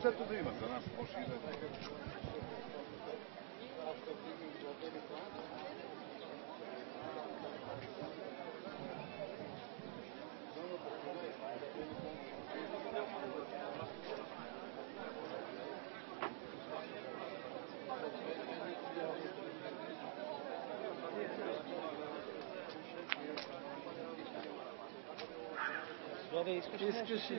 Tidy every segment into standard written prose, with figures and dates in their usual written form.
Sve to da ima za nas, može i da... Искаш ли?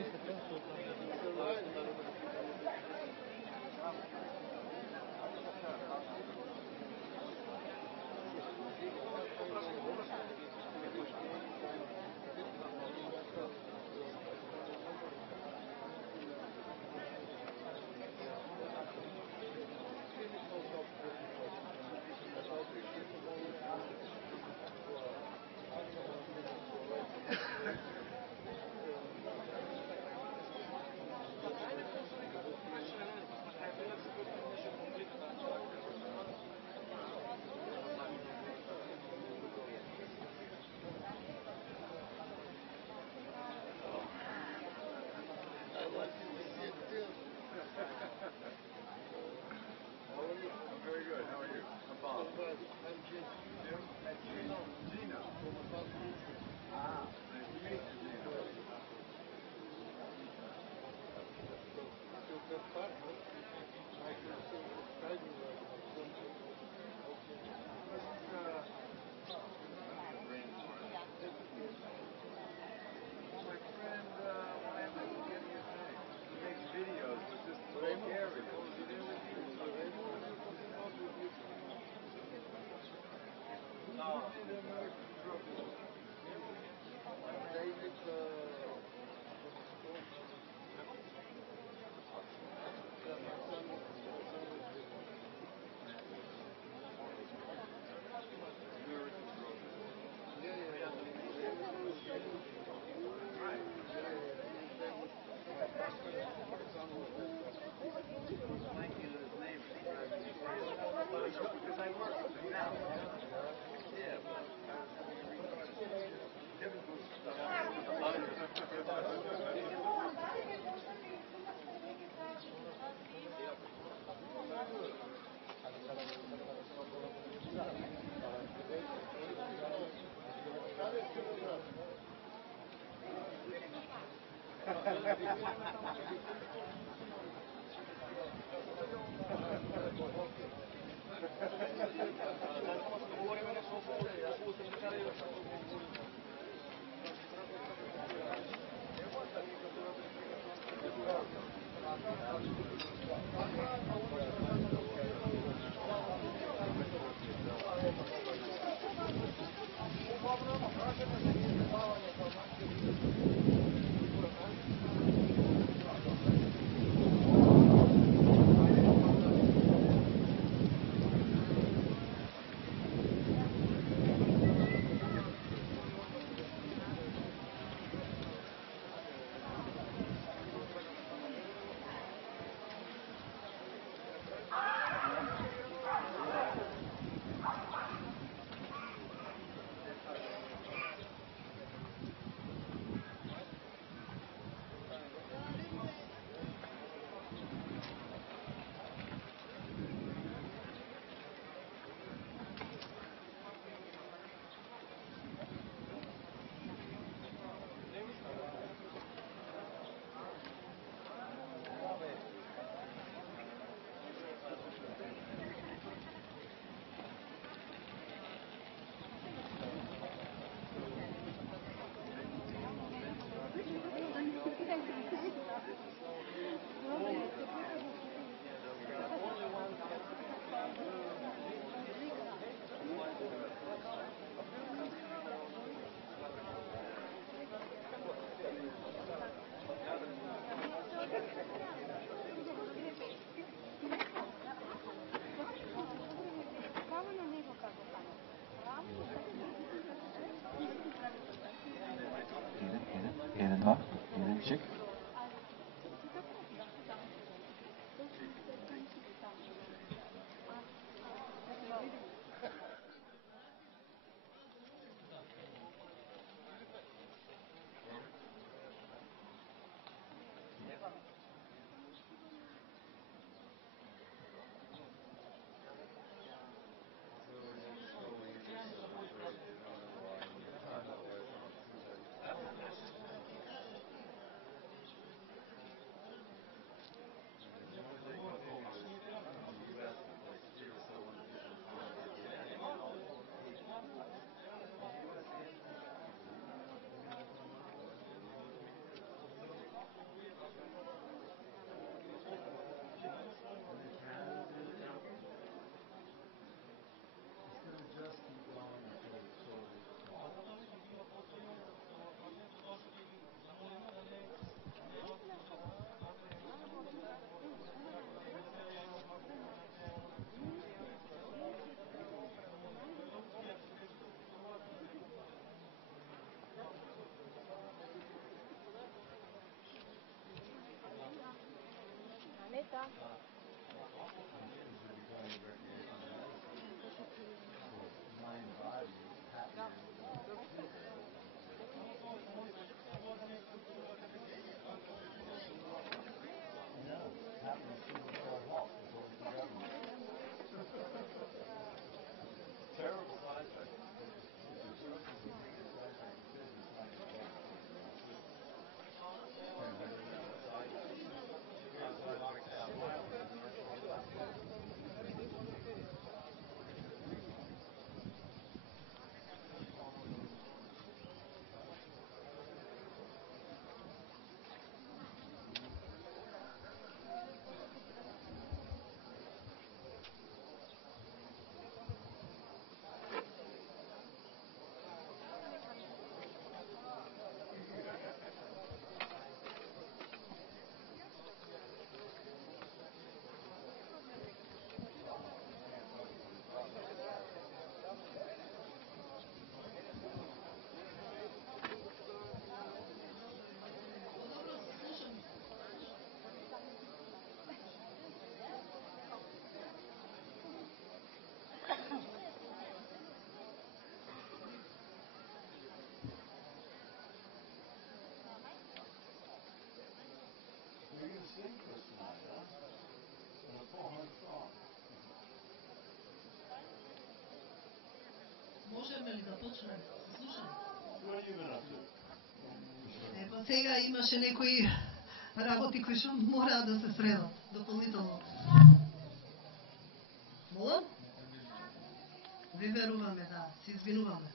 Чек. Можеме ли да почнем? Слушам. Ево сега имаше некои работи кои што мора да се средат дополнително. Молам? Ви веруваме, да, се извинуваме.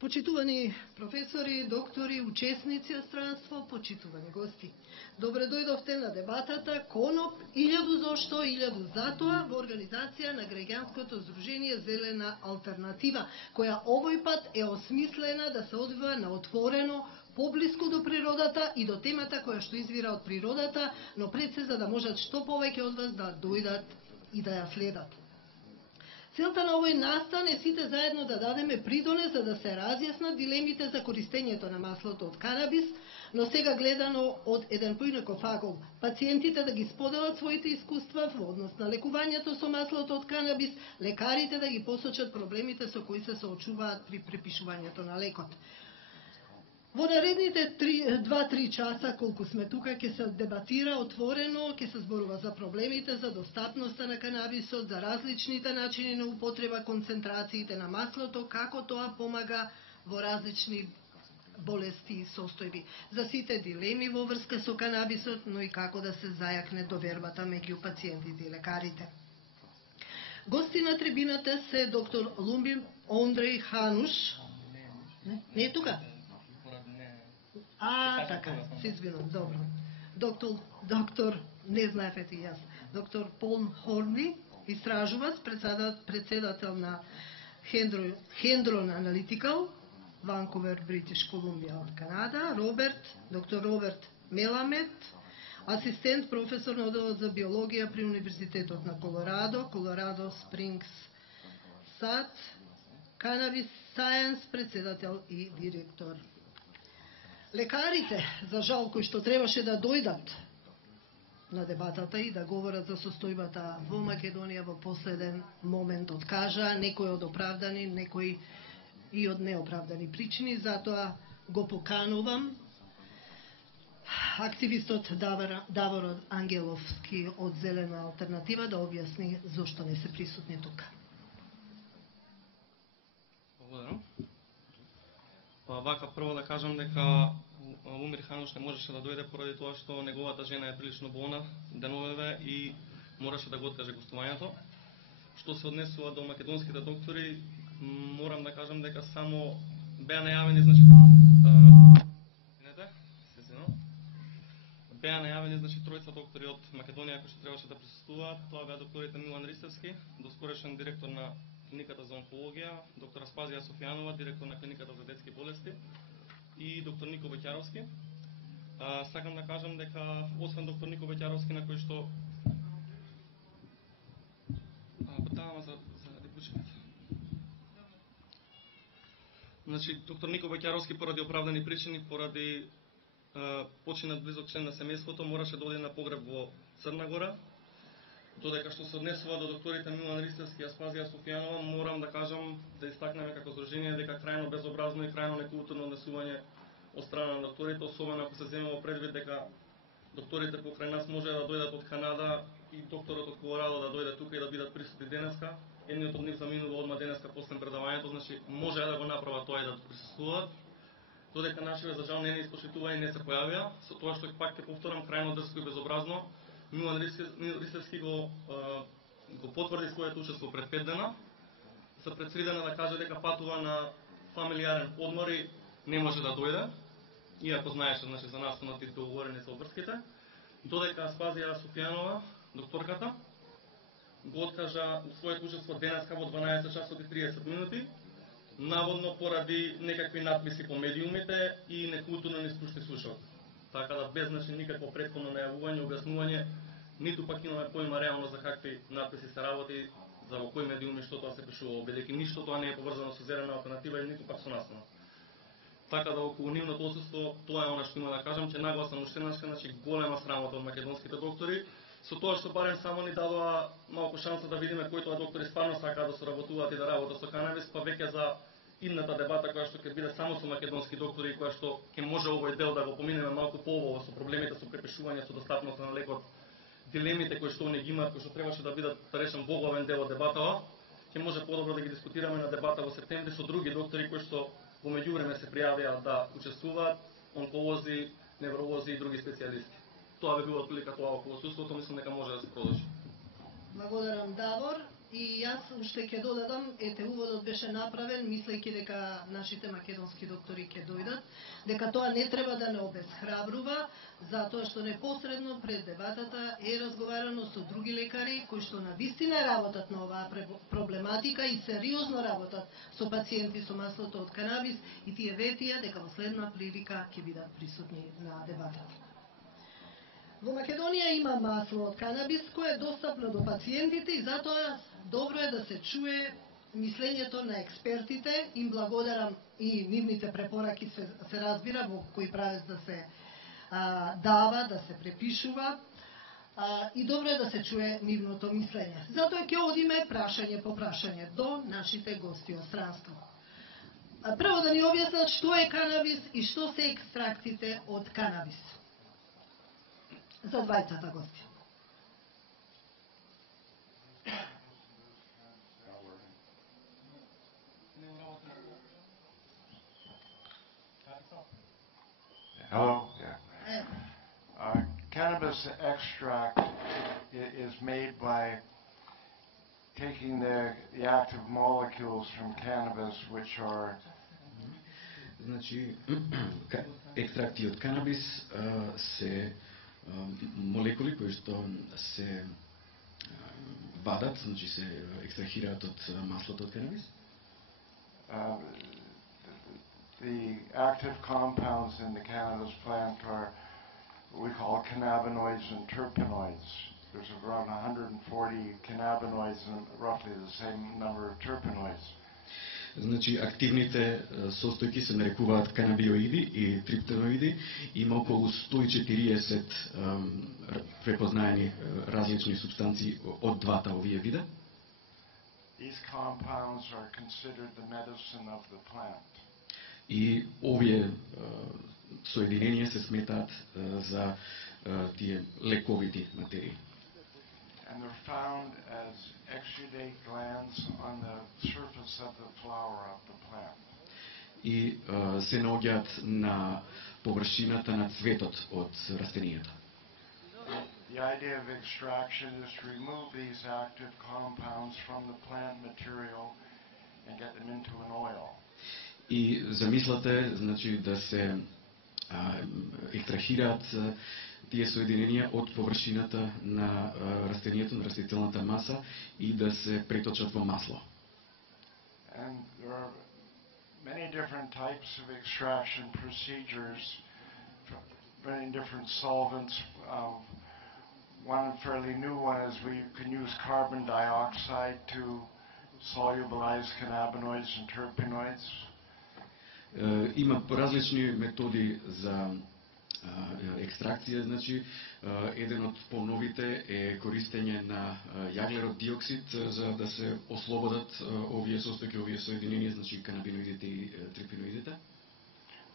Почитувани професори, доктори, учесници од странство, почитувани гости. Добре дојдовте на дебатата Коноп 1000 зошто, 1000 затоа во организација на граѓанското здружение Зелена алтернатива, која овој пат е осмислена да се одвива на отворено, поблиску до природата и до темата која што извира од природата, но пред се за да можат што повеќе од вас да дојдат и да ја следат. Целта на овој настан е сите заедно да дадеме придонес за да се разјаснат дилемите за користењето на маслото од канабис, но сега гледано од еден поинаков агол. Пациентите да ги споделат своите искуства во однос на лекувањето со маслото од канабис, лекарите да ги посочат проблемите со кои се соочуваат при препишувањето на лекот. Во наредните 2-3 часа, колку сме тука, ќе се дебатира отворено, ќе се зборува за проблемите, за достапноста на канабисот, за различните начини на употреба, концентрациите на маслото, како тоа помага во различни болести и состојби, за сите дилеми во врска со канабисот, но и како да се зајакне довербата меѓу пациентите и лекарите. Гости на трибината се доктор Лумбин Ондреј Хануш. Не е тука? Така, се извинувам, добро. Доктор, не знаев и јас. Доктор Пол Хорни, истражувач, председател на Хендрон Analytical, Ванкувер, Бритиш Колумбија од Канада, доктор Роберт Меламет, асистент професор на одделот за биологија при Универзитетот на Колорадо Спрингс САД, Cannabis Science, председател и директор. Лекарите, за жал, кои што требаше да дојдат на дебатата и да говорат за состојбата во Македонија во последен момент откажа, некои од оправдани, некои и од неоправдани причини, затоа го поканувам активистот Давор Ангеловски од Зелена алтернатива да објасни зошто не се присутни тука. Благодарам. Вака прво да кажам дека Лумир Хануш не можеше да дојде поради тоа што неговата жена е прилично болна деновеве и мораше да го откаже гостувањето. Што се однесува до македонските доктори, морам да кажам дека само беа најавени, тројца доктори од Македонија кои што требаше да присуствуваат. Тоа беа докторите Милан Рисевски, доскорешен директор на клиниката за онкологија, доктор Аспазија Софијанова, директор на клиниката за детски болести, и доктор Нико Беќаровски. Сакам да кажам дека освен доктор Нико Беќаровски, на кој што доктор Нико Беќаровски поради оправдани причини, поради починат близок член на семејството, мораше да оди на погреб во Црна Гора. Додека што се однесува до докторите Милан Ристевски и Аспазија Софијанова, морам да кажам, да истакнеме како здружение дека крајно безобразно и крајно некултурно однесување од страна на докторите, особено ако се земува предвид дека докторите покрај нас може да дојдат од Канада и докторот од Колорадо да дојде тука и да бидат присутни денеска. Едниот од нив заминува одма денеска после предавањето, значи може да го направат тоа и да присуствуваат. Додека нашиве за жал не испоштитува и не се појавија, со тоа што пак ќе повторам крајно дрско и безобразно. Милан Ристевски го потврди своето учество пред 5 дена. За пред 3 дена да каже дека патува на фамилијарен одмор и не може да дојде, иако знаеше, значи, за настанот и договорени со обврските. Додека Аспазија Софијанова, докторката, го откажа своето учество денеска во 12 часот и 30 минути, наводно поради некакви надписи по медиумите и некултурно неспрушни слушалци. Така да без значи никакво претходно најавување, објаснување, ниту пак имаме појма реално за какви надписи се работи, за во кој медиуми што тоа се пишува, бидејќи ништо тоа не е поврзано со зелена алтернатива и ниту пак со настана. Така да околу нивното отсуство, тоа е она што има да кажам, че нагласам уште еднаш, значи голема срамота од македонските доктори, со тоа што барем само ни дадоа малку шанса да видиме кои тоа доктори стварно сакаат да соработуваат и да работат со канабис, па веќе за идната дебата која што ќе биде само со македонски доктори, која што ќе може овој дел да го поминеме малку поубаво со проблемите со препишување, со достапноста на лекот, дилемите кои што они ги имаат, кои што требаше да бидат, да речем, воглавен дел од дебатава, ќе може подобро да ги дискутираме на дебата во септември со други доктори кои што во меѓувреме се пријавија да учествуваат, онколози, невролози и други специјалисти. Тоа би било отприлика тоа околу отсуството, мислам дека може да се продолжи. Благодарам, Давор. И јас уште ќе додадам, ете, уводот беше направен, мислејќи дека нашите македонски доктори ќе дојдат, дека тоа не треба да не обезхрабрува, затоа што непосредно пред дебатата е разговарано со други лекари, кои што навистина работат на оваа проблематика и сериозно работат со пациенти со маслото од канабис, и тие ветија дека во следна прилика ќе бидат присутни на дебатата. Во Македонија има масло од канабис кое е достапно до пациентите и затоа добро е да се чуе мислењето на експертите. Им благодарам и нивните препораки се разбира во кои правец да се дава, да се препишува и добро е да се чуе нивното мислење. Затоа ќе одиме прашање по прашање до нашите гости од странство. Прво да ни објаснат што е канабис и што се екстрактите од канабис. За двајцата гости. Hello. Yeah. Cannabis extract is made by taking the active molecules from cannabis, which are. Значи, екстракти од канабис се молекули кои што се вадат, значи се екстрахираат од маслото од канабис. The active compounds in the cannabis plant are what we call cannabinoids and terpenoids. There's around 140 cannabinoids and roughly the same number of terpenoids. Значи, активните состојки се нарекуваат канабиоиди и триптеноиди. Има околу 140 препознаени различни субстанции од двата овие вида. These compounds are considered the medicine of the plant. И овие соединенија се сметаат за тие лековити материи. And they're found as exudate glands on the surface of the flower of the plant. И се наоѓаат на површината на цветот од растенијата. The idea of extraction is to remove these active compounds from the plant material and get them into an oil. И замислата е, значи, да се екстрахираат тие соединенија од површината на растението, на растителната маса и да се преточат во масло. And there are many different types of extraction procedures, many different solvents. One fairly new one is we can use carbon dioxide to solubilize cannabinoids and terpenoids. Има различни методи за екстракција, значи еден од поновите е користење на јаглерод диоксид за да се ослободат овие состојки, овие соединенија, значи канабиноидите и трипиноидите.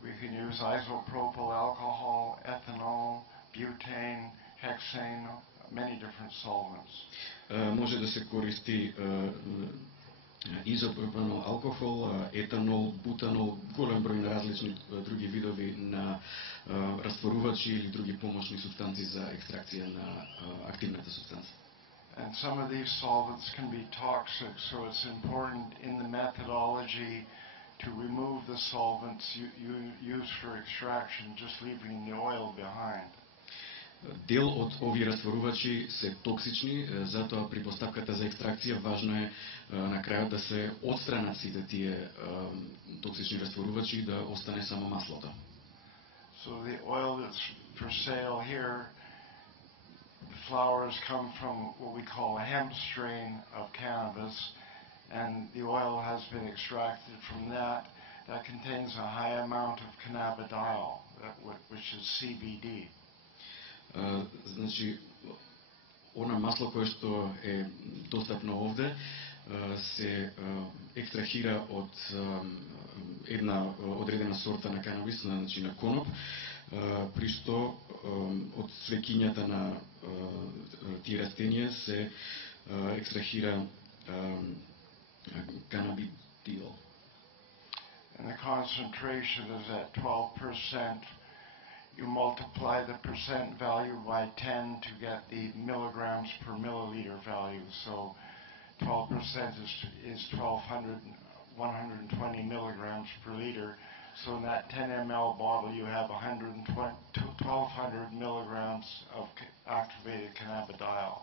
We can use isopropyl alcohol, ethanol, butane, hexane, many different solvents. Може да се користи изопропанол алкохол, етанол, бутанол, голем број на различни други видови на растворувачи или други помошни субстанции за екстракција на активната субстанција. And some of these solvents can be toxic, so it's important in the methodology to remove the solvents you use for extraction, just leaving the oil behind. Дел од овие растворувачи се токсични, затоа при постапката за екстракција важно е на крајот да се отстранат сите тие токсични растворувачи и да остане само маслото. So the oil that's for sale here, the flowers come from what we call a hemp strain of cannabis, and the oil has been extracted from that. That contains a high amount of cannabidiol, which is CBD. Значи, она масло кое што е достапно овде се екстрахира од една одредена сорта на канабис, значи на коноп, при што од свекињата на тие растенија се екстрахира канабидиол. And the concentration is at 12%. You multiply the percent value by 10 to get the milligrams per milliliter value. So 12% is 120 milligrams per liter. So in that 10 ml bottle, you have 1,200 milligrams of activated cannabidiol.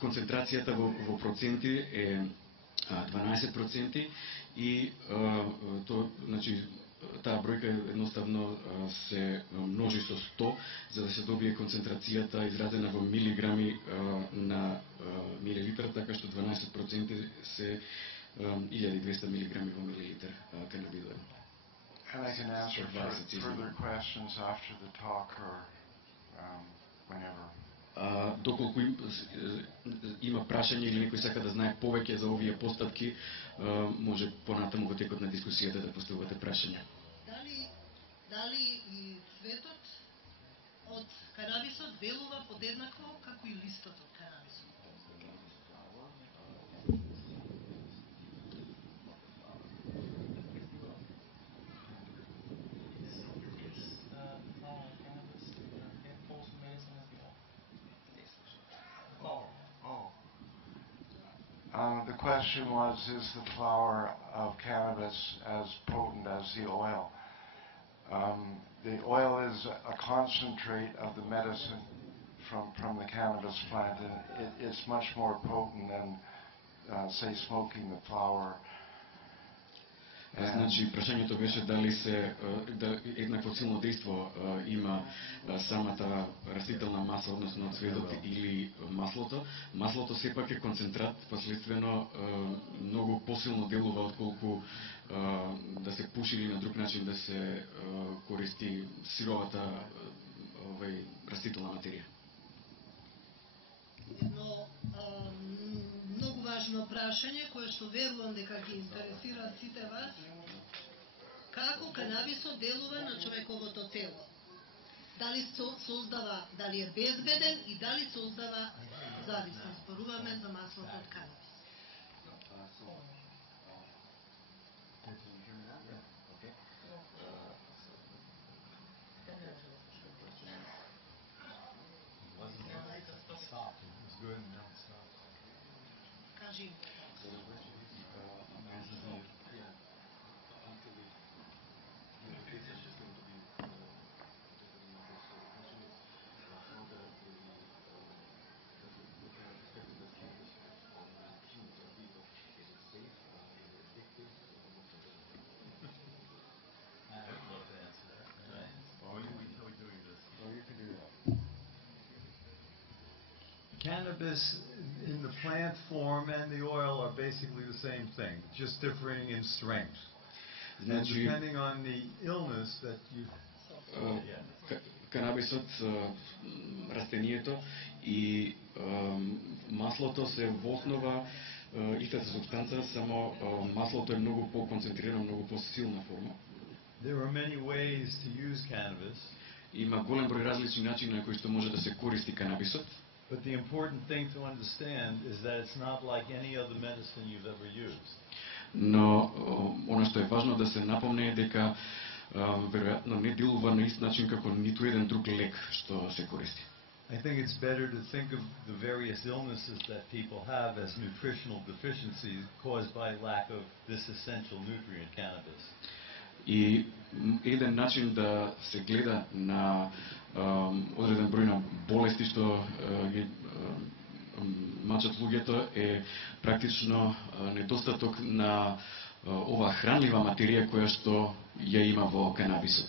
Концентрацијата во проценти е 12% и то, значи, таа бројка едноставно се множи со 100 за да се добие концентрацијата изразена во милиграми на милилитар, така што 12% се 1200 милиграми во милилитар канабидоил. And I can answer further questions after the talk or whenever. Доколку има прашање или некој сака да знае повеќе за овие постапки, може понатаму во текот на дискусијата да поставувате прашања. Дали и цветот од канабисот делува подеднакво како и листот од канабисот? The question was, is the flower of cannabis as potent as the oil? The oil is a concentrate of the medicine from the cannabis plant, and it's much more potent than, say, smoking the flower. Значи, прашањето беше дали се еднакво силно дејство има самата растителна маса, односно цветот или маслото. Маслото сепак е концентрат, последствено многу посилно делува отколку да се пуши или на друг начин да се користи сировата растителна материја. Едно многу важно прашање кое што верувам дека ги интересира сите вас. Како канабисот делува на човековото тело? Дали создава, дали е безбеден и дали создава зависност? Зборуваме за маслото од канабис. Кажи. Cannabis in the plant form and the oil are basically the same thing, just differing in strength. And depending on the illness that you канабисот, растението и маслото се во основа истата субстанца, само маслото е многу по-концентрирано, многу по-силна форма. There are many ways to use cannabis. Има голем број различни начини на кои што може да се користи канабисот. But the important thing to understand is that it's not like any other medicine you've ever used. Но она што е важно да се напомне е дека веројатно не делува на ист начин како ниту еден друг лек што се користи. I think it's better to think of the various illnesses that people have as nutritional deficiencies caused by lack of this essential nutrient, cannabis. И еден начин да се гледа на одреден број на болести што ги мачат луѓето е практично недостаток на ова хранлива материја која што ја има во канабисот.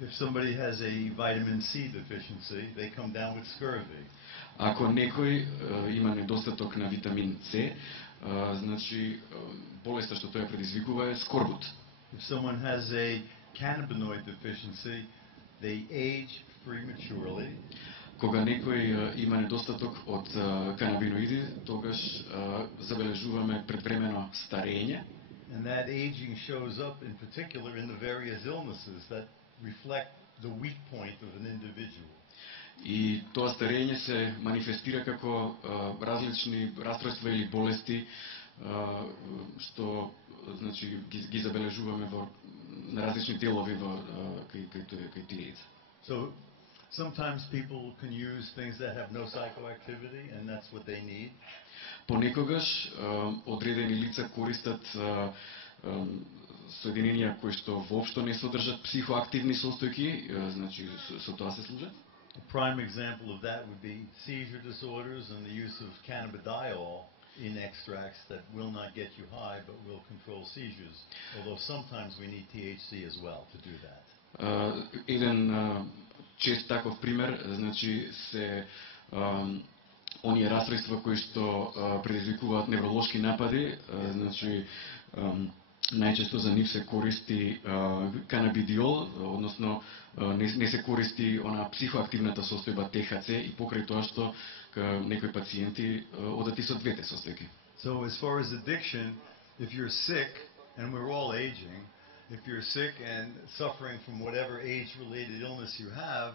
If somebody has a vitamin C deficiency, they come down with scurvy. Ако некој има недостаток на витамин С, значи болеста што тој предизвикува е скорбут. If someone has a cannabinoid deficiency, they age prematurely. Кога некој има недостаток од канабиноиди, тогаш забележуваме предвремено старење. And that aging shows up in particular in the various illnesses that reflect the weak point of an individual. И тоа старење се манифестира како различни растројства или болести што значи ги забележуваме на различни делови кај тие лица. So sometimes people can use things that have no psychoactivity and that's what they need. Понекогаш одредени лица користат соединенија кои што воопшто не содржат психоактивни состојки, значи со тоа се служат. A prime example of that would be seizure disorders and the use of cannabidiol in extracts that will not get you high but will control seizures, although sometimes we need THC as well to do that. Еден чест таков пример, значи се оние растројства кои што предизвикуваат невролошки напади, значи најчесто за нив се користи канабидиол, односно не се користи она психоактивната состојба ТХЦ и покрај тоа што некои пациенти одат и со двете состојки. So as far as addiction, if you're sick, and we're all aging, if you're sick and suffering from whatever age-related illness you have,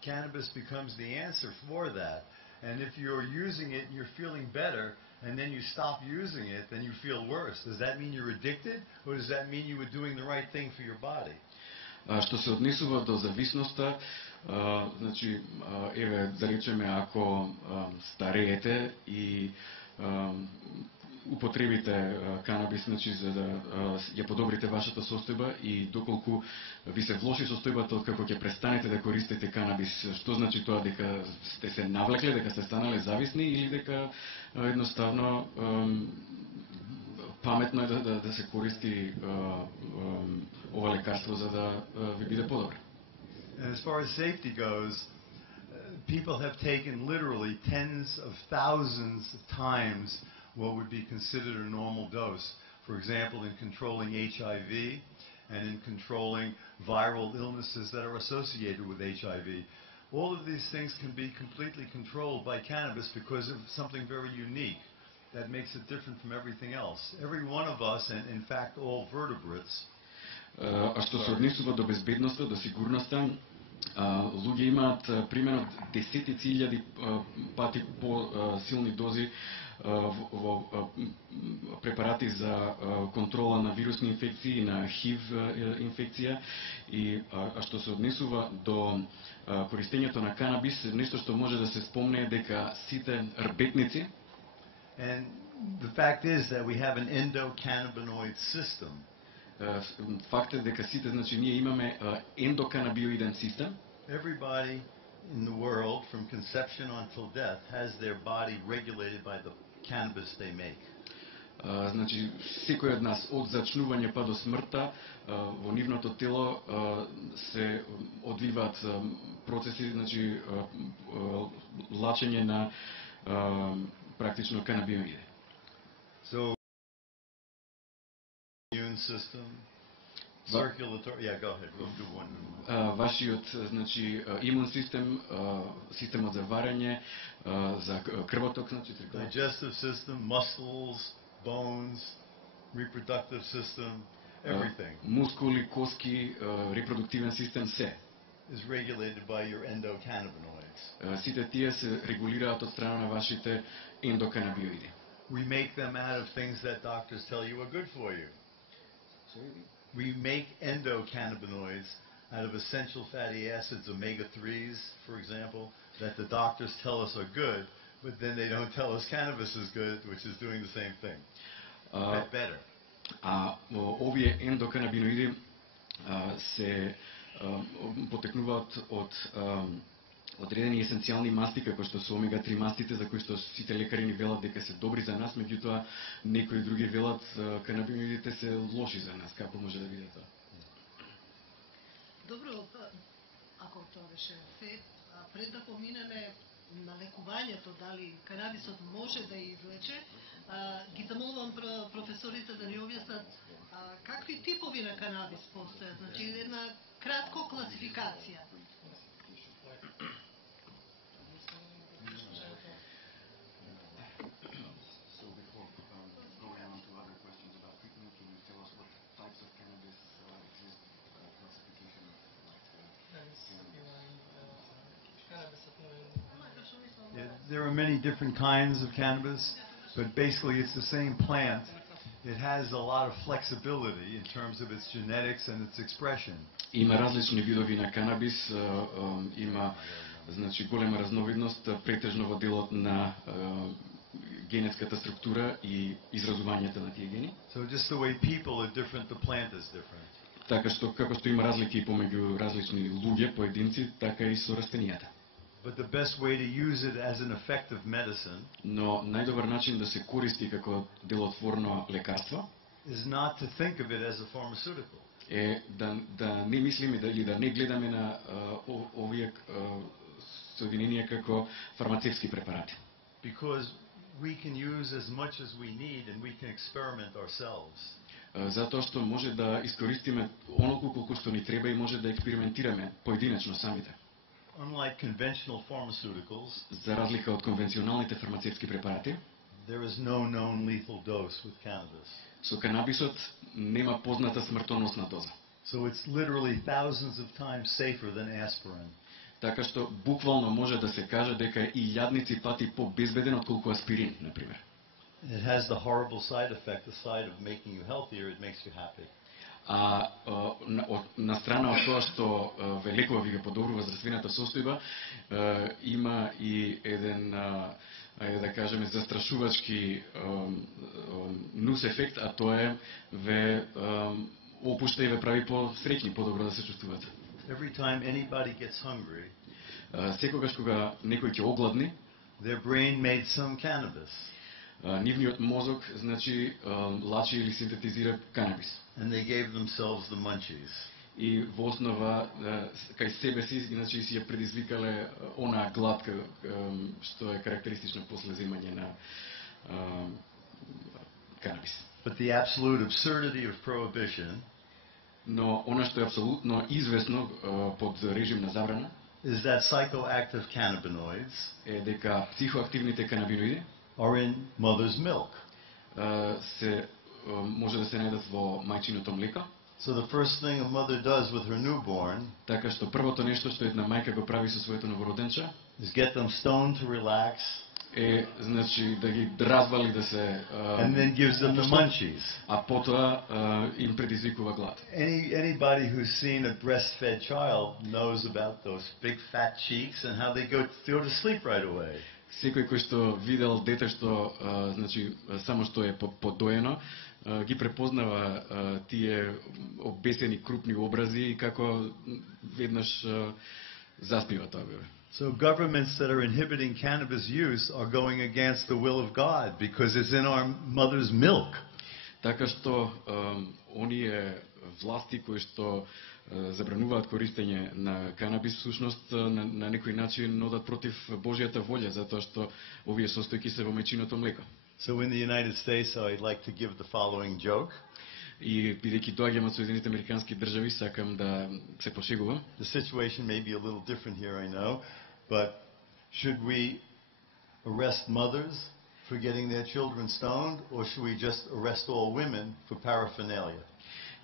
cannabis becomes the answer for that. And if you're using it and you're feeling better, and then you stop using it, then you feel worse. Does that mean you're addicted, or does that mean you were doing the right thing for your body? Што се однесува до зависноста, значи еве да речеме ако стареете и употребите канабис, значи за да ја подобрите вашата состојба и доколку ви се влоши состојбата откако ќе престанете да користите канабис, што значи тоа, дека сте се навлекле, дека сте станале зависни или дека едноставно паметно е да се користи ова лекарство за да ви биде подобро. And as far as safety goes, people have taken literally tens of thousands of times what would be considered a normal dose. For example, in controlling HIV and in controlling viral illnesses that are associated with HIV. All of these things can be completely controlled by cannabis because of something very unique that makes it different from everything else. Every one of us, and in fact all vertebrates. А што се однесува до безбедноста, до сигурноста, луѓе имаат примерно десетици илјади пати по силни дози во препарати за контрола на вирусни инфекции, на ХИВ инфекција, и што се однесува до користењето на канабис, нешто што може да се спомне дека сите рбетници. And the fact is that we have an endocannabinoid system. Факт е дека сите, значи ние имаме ендоканабиоиден систем. Everybody in the world from conception until death has their body regulated by the cannabis they make. Значи секој од нас од зачнување па до смртта во нивното тело се одвиваат процеси, значи лачење на практично канабиоиди. So immune system, Circulatory, yeah, go ahead, we'll do one. Вашиот, значи, имун систем, системот за варење, за крвоток, значи, digestive system, muscles, bones, reproductive system, everything. Мускули, коски, репродуктивен систем, се. Is regulated by your endocannabinoids. Сите тие се регулираат од страна на вашите ендоканабиоиди. We make them out of things that doctors tell you are good for you. We make endocannabinoids out of essential fatty acids, omega-3s, for example, that the doctors tell us are good, but then they don't tell us cannabis is good, which is doing the same thing. Better. Овие ендоканабиноиди се потекнуваат од одредени есенцијални масти, како што се омега-3 мастите, за кои што сите лекари ни велат дека се добри за нас, меѓутоа некои други велат канабиноидите се лоши за нас. Како може да биде тоа? Добро, ако тоа беше се, пред да поминеме на лекувањето, дали канабисот може да излече, ги замолвам професорите да ни објаснат какви типови на канабис постојат, значи една кратко класификација. There are many different kinds of cannabis, but basically it's the same plant. It has a lot of flexibility in terms of its genetics and its expression. Има различни видови на канабис, има, значи, голема разновидност, претежно во делот на генетската структура и изразувањето на тие гени. So just the way people are different, the plant is different. Така што како што има разлики помеѓу различни луѓе, поединци, така и со растенијата. But the best way to use it as an effective medicine, но најдобар начин да се користи како делотворно лекарство is not to think of it as a pharmaceutical. Е да не мислиме или да не гледаме на овие соединенија како фармацевски препарати. Because we can use as much as we need and we can experiment ourselves. Затоа што може да искористиме онолку колку што ни треба и може да експериментираме поединечно самите. Unlike conventional pharmaceuticals, за разлика од конвенционалните фармацевски препарати, there is no known lethal dose with cannabis. Со канабисот нема позната смртоносна доза. So it's literally thousands of times safer than aspirin. Така што буквално може да се каже дека е илјадници пати побезбеден отколку аспирин, на пример. It has the horrible side effect, aside of making you healthier, it makes you happy. На страна од тоа што ве лекува, ви го подобрува здравствената состојба, има и еден, да кажеме, застрашувачки нус ефект, а тоа е ве опушта и ве прави посреќни, подобро да се чувствувате. Every time anybody gets hungry, секогаш кога некој ќе огладни, their brain made some cannabis. Нивниот мозок, значи, лачи или синтетизира канабис. And they gave themselves the munchies. И во основа кај себе си, значи, си ја предизвикале она глад што е карактеристично после земање на канабис. But the absolute absurdity of prohibition, но она што е апсолутно известно под режим на забрана, is that psychoactive cannabinoids е дека психоактивните канабиноиди are in mother's milk. Се може да се најдат во мајчиното млеко. So the first thing a mother does with her newborn, така што првото нешто што една мајка го прави со своето новороденче, is get them stoned to relax, е, значи, да ги развали да се and then gives them the munchies. А потоа им предизвикува глад. Anybody who's seen a breastfed child knows about those big fat cheeks and how they go to sleep right away. Секој кој што видел дете што значи само што е подоено, ги препознава тие обесени крупни образи и како веднаш заспива тоа бебе. So governments that are inhibiting cannabis use are going against the will of God because it's in our mother's milk. Така што оние власти кои што забрануваат користење на канабис, всушност на некој начин одат против Божјата волја, затоа што овие состојки се во мајчиното млеко. So in the United States, I'd like to give the following joke. И бидејќи доаѓам од Соединените американски држави, сакам да се пошегувам. The situation may be a little different here, I know, but should we arrest mothers for getting their children stoned, or should we just arrest all women for paraphernalia?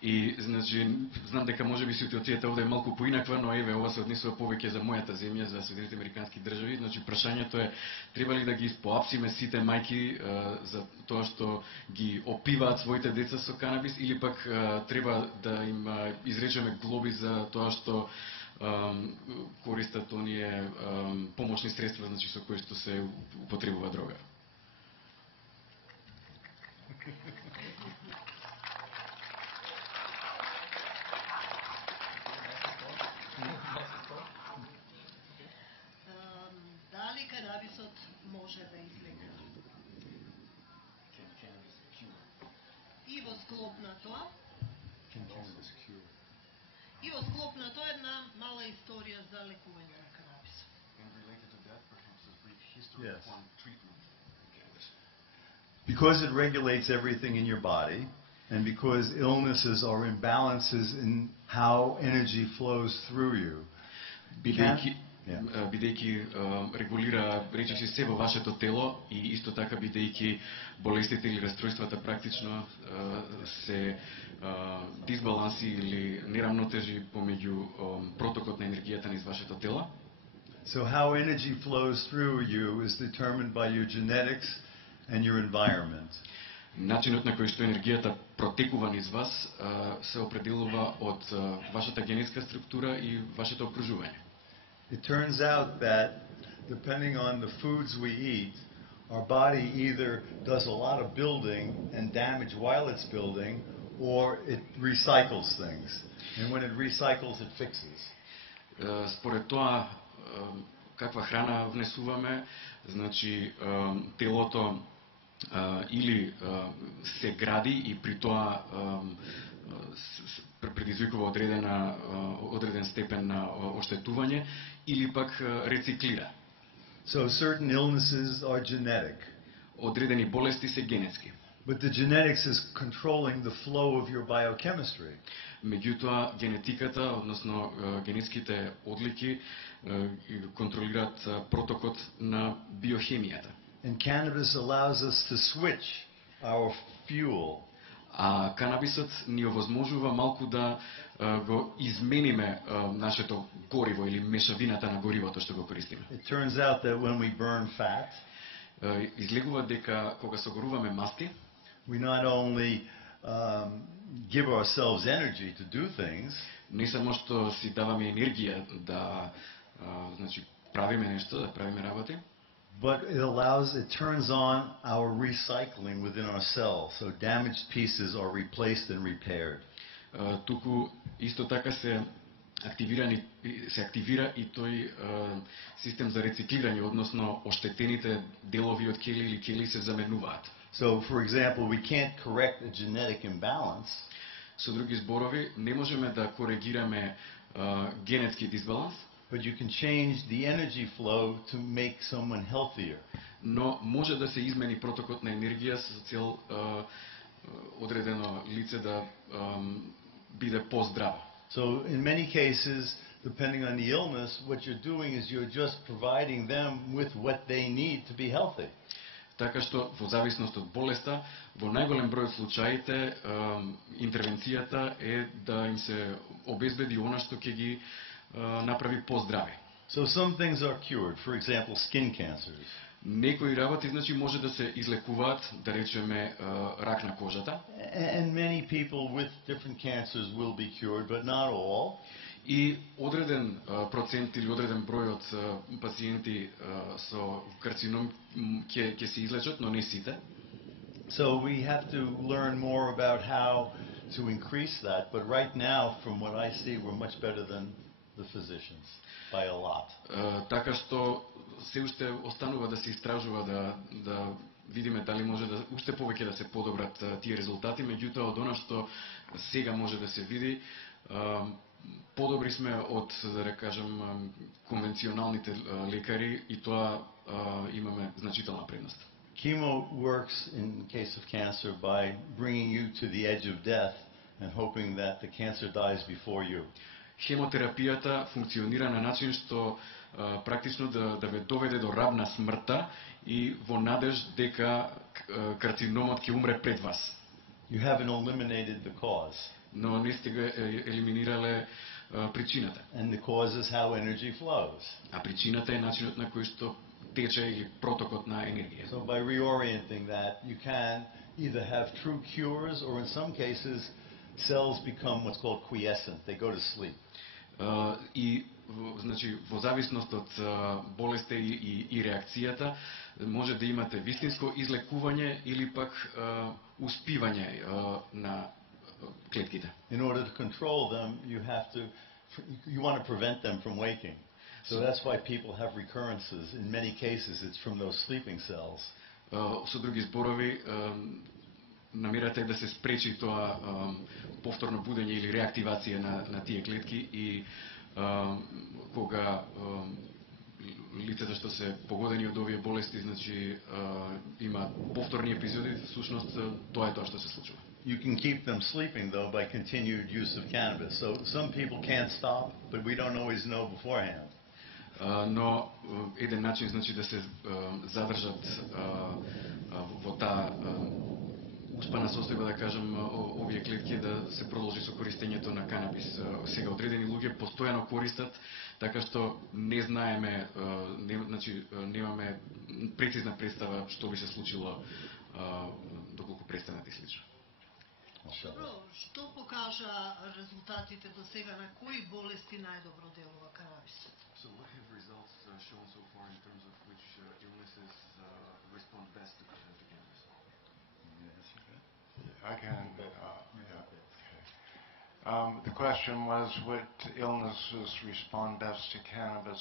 И, значи, знам дека можеби ситуацијата овде е малку поинаква, но еве, ова се однесува повеќе за мојата земја, за Соединените американски држави. Значи, прашањето е, треба ли да ги поапсиме сите мајки за тоа што ги опиваат своите деца со канабис, или пак треба да им изречеме глоби за тоа што користат оние помошни средства, значи, со кои што се употребува дрога. Дали канабисот може да излекува? И во склоп на тоа, една мала историја за лекување на канабисот. Yes. Because it regulates everything in your body, and because illnesses are imbalances in how energy flows through you, бидејќи регулира речиси се во вашето тело и исто така бидејќи болестите или расстройствата практично се дисбаланси или нерамнотежи помеѓу протокот на енергијата низ вашето тело. So how energy flows through you is determined by your genetics and your environment. Начинот на кој што енергијата протекува низ вас се определува од вашата генетска структура и вашето окружување. It turns out that depending on the foods we eat, our body either does a lot of building and damage while it's building, or it recycles things. And when it recycles, it fixes. Според тоа, каква храна внесуваме, значи телото или се гради и при тоа предизвикува одреден степен на оштетување, или пак рециклира. So certain illnesses are genetic. Одредени болести се генетски. But the genetics is controlling the flow of your biochemistry. Меѓутоа, генетиката, односно генетските одлики, контролираат протокот на биохемијата. And cannabis allows us to switch our fuel. А канабисот ни овозможува малку да го измениме нашето гориво или мешавината на горивото што го користиме. It turns out that when we burn fat, излегува дека кога согоруваме масти, we not only give ourselves energy to do things, не само што си даваме енергија да значи правиме нешто, да правиме работи, but it turns on our recycling within our cells, so damaged pieces are replaced and repaired. Туку исто така се активира и тој систем за рециклирање, односно оштетените делови од кели или кели се заменуваат. So, for example, we can't correct a genetic imbalance. Со други зборови, не можеме да коригираме генетски дисбаланс, but you can change the energy flow to make someone healthier. Но може да се измени протокот на енергија со цел одредено лице да биде поздраво. So in many cases, depending on the illness, what you're doing is you're just providing them with what they need to be healthy. Така што во зависност од болеста, во најголем број од случаите интервенцијата е да им се обезбеди она што ќе ги направи поздрави. So some things are cured, for example, skin cancers. Некои работи значи може да се излекуваат, да речеме рак на кожата. And many people with different cancers will be cured, but not all. И одреден процент или одреден број од пациенти со карцином ќе се излечат, но не сите. So we have to learn more about how to increase that, but right now, from what I see, we're much better than the physicians by a lot. Така што се уште останува да се истражува, да видиме дали може да уште повеќе да се подобрат тие резултати, меѓутоа од она што сега може да се види, подобри сме од, да рекажам, конвенционалните лекари и тоа имаме значителна предност. Chemo works in case of cancer by bringing you to the edge of death and hoping that the cancer dies before you. Хемотерапијата функционира на начин што практично да ве доведе до рабна смртта и во надеж дека карциномот ќе умре пред вас. You haven't eliminated the cause. Но не сте го елиминирале причината. And the cause is how energy flows. А причината е начинот на кој што тече или протокот на енергија. So by reorienting that, you can either have true cures or in some cases cells become what's called quiescent. They go to sleep. И значи во зависност од болестта и реакцијата може да имате вистинско излекување или пак успивање на клетките. In order to control them, you want to prevent them from waking. So that's why people have recurrences. In many cases, it's from those sleeping cells. Со други зборови, намерата е да се спречи тоа повторно будење или реактивација на тие клетки и кога лицата што се погодени од овие болести, значи има повторни епизоди, всушност тоа е тоа што се случува. You can keep them sleeping though by continued use of cannabis. So some people can't stop, but we don't always know beforehand. Но еден начин значи да се задржат во таа успана состојба, да кажем, овие клетки да се продолжи со користењето на канабис. Сега одредени луѓе постојано користат, така што не знаеме, значи немаме прецизна представа што би се случило доколку престанат и слично. Добро, што покажа резултатите до сега, на кои болести најдобро делува канабис? So what have results shown so far in terms of which illnesses respond best to cannabis? I can. The question was what illnesses respond best to cannabis.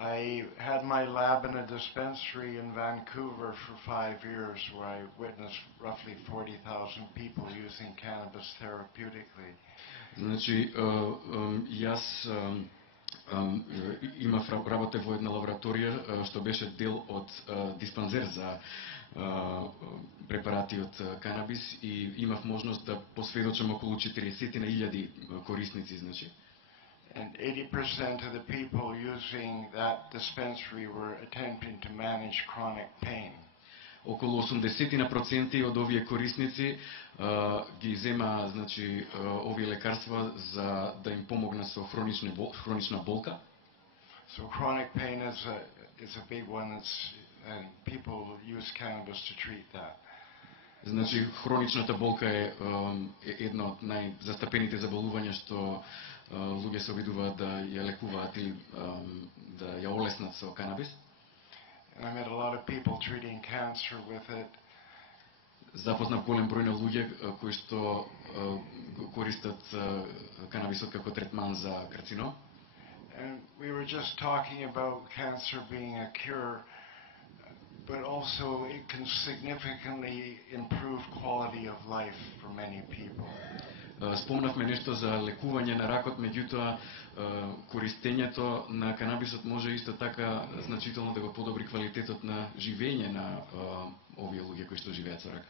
I had my lab in a dispensary in Vancouver for 5 years where I witnessed roughly 40,000 people using cannabis therapeutically. Значи, јас имав работа во една лабораторија што беше дел од диспанзер за препарати од канабис и имав можност да посведочам околу 40.000 корисници, значи. And 80% of the people using that dispensary were attempting to manage chronic pain. Околу 80% од овие корисници ги зема, значи, овие лекарства за да им помогнат со хронична болка. So chronic pain is a big one, and people use cannabis to treat that. Значи, хроничната болка е една од најзастапените заболувања што луѓе се обидуваат да ја лекуваат или да ја олеснат со канабис. I met a lot of people treating cancer with it. Запознав голем број на луѓе кои што користат канабисот како третман за карцином. And we were just talking about cancer being a cure, but also it can significantly improve quality of life for many people. Спомнавме нешто за лекување на ракот, меѓутоа користењето на канабисот може исто така значително да го подобри квалитетот на живење на овие луѓе кои што живеат со рак.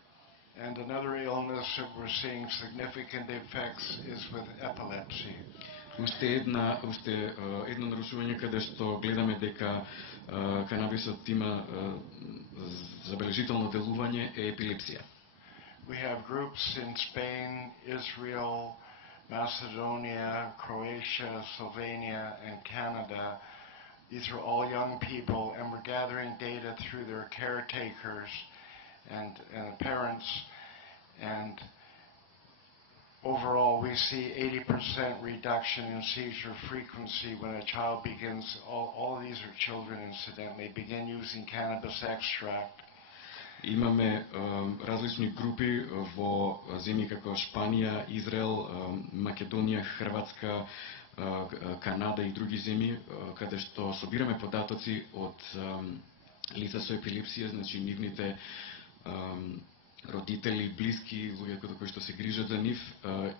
And another illness that we're seeing significant effects is with epilepsy. Уште едно нарушување каде што гледаме дека канабисот има забележително делување е епилепсија. We have groups in Spain, Israel, Macedonia, Croatia, Slovenia, and Canada. These are all young people, and we're gathering data through their caretakers and parents. And overall, we see 80% reduction in seizure frequency when a child begins, all of these are children incidentally, begin using cannabis extract. Имаме различни групи во земји како Шпанија, Израел, Македонија, Хрватска, Канада и други земји, каде што собираме податоци од лица со епилепсија, значи нивните родители, блиски, луѓе кои што се грижат за нив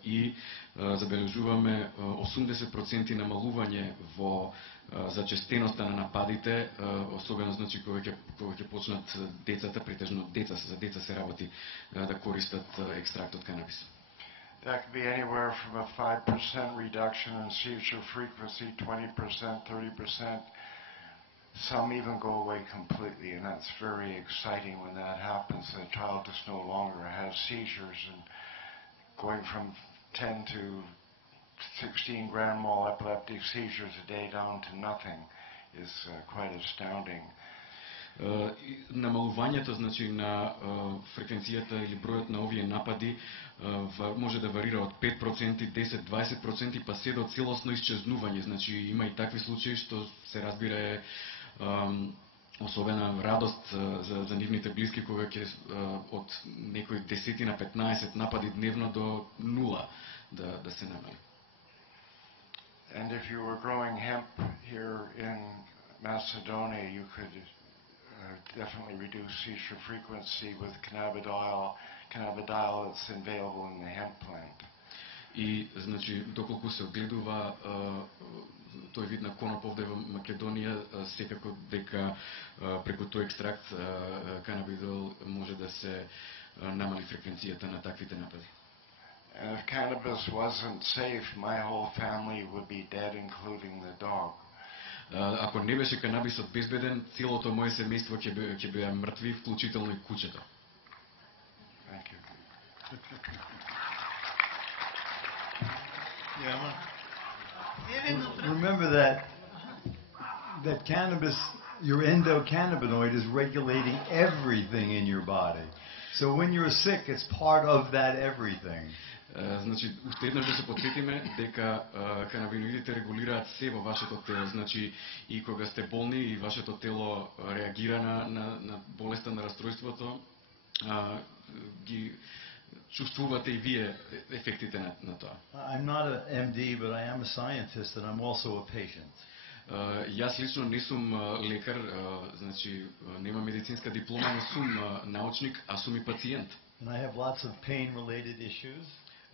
и забележуваме 80% намалување во зачестеноста на нападите, особено значи кога ќе почнат децата, претежно за деца се работи да користат екстракт од канабис. That could be anywhere from a 5% reduction in seizure frequency, 20%, 30%. Some even go away completely, and that's very exciting when that happens. The child just no longer has seizures, and going from 10 to 16 grand mal epileptic seizures a day down to nothing is quite astounding. Намалувањето, значи, на фреквенцијата или бројот на овие напади може да варира од 5%, 10, 20%, па се до целосно исчезнување. Значи, има и такви случаи што се разбира е особена радост за нивните блиски, кога ќе од некои 10 на 15 напади дневно до 0 да се намали. And if you were growing hemp here in Macedonia, you could definitely reduce seizure frequency with cannabidiol that's available in the hemp plant. И, значи, доколку се огледува тој вид на коноп овде во Македонија, секако дека преку тој екстракт канабидол може да се намали фреквенцијата на таквите напади. And if cannabis wasn't safe, my whole family would be dead, including the dog. Ако не беше канабисот безбеден, целото моје семејство ќе беа мртви, вклучително и кучето. Thank you. Remember that cannabis, your endocannabinoid, is regulating everything in your body. So when you're sick, it's part of that everything. Значи, уште еднаш да се потсетиме дека канабиноидите регулираат се во вашето тело. Значи, и кога сте болни и вашето тело реагира на болеста, на расстройството, ги чувствувате и вие ефектите на тоа. I'm not an MD, but I am a scientist and I'm also a patient. Јас лично не сум лекар, значи немам медицинска диплома, но сум научник, а сум и пациент. And I have lots of pain-related issues.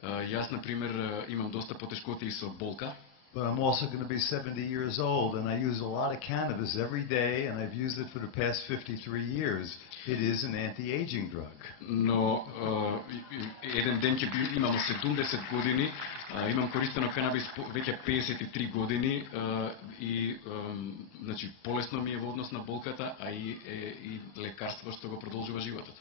Јас, например, имам доста потешкоти и со болка. But I'm also going to be 70 years old, and I use a lot of cannabis every day, and I've used it for the past 53 years. It is an anti-aging drug. Но еден ден ќе имам 70 години, имам користено канабис веќе 53 години и значи полесно ми е во однос на болката, а и лекарство што го продолжува животот.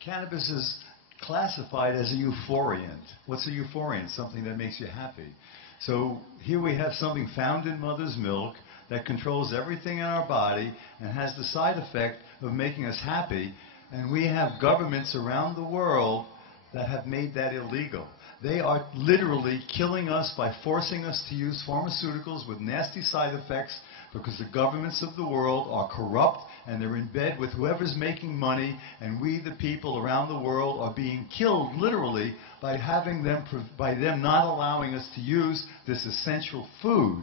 Cannabis is classified as a euphoriant. What's a euphoriant? Something that makes you happy. So here we have something found in mother's milk that controls everything in our body and has the side effect of making us happy. And we have governments around the world that have made that illegal. They are literally killing us by forcing us to use pharmaceuticals with nasty side effects because the governments of the world are corrupt and they're in bed with whoever's making money, and we, the people around the world, are being killed literally by them not allowing us to use this essential food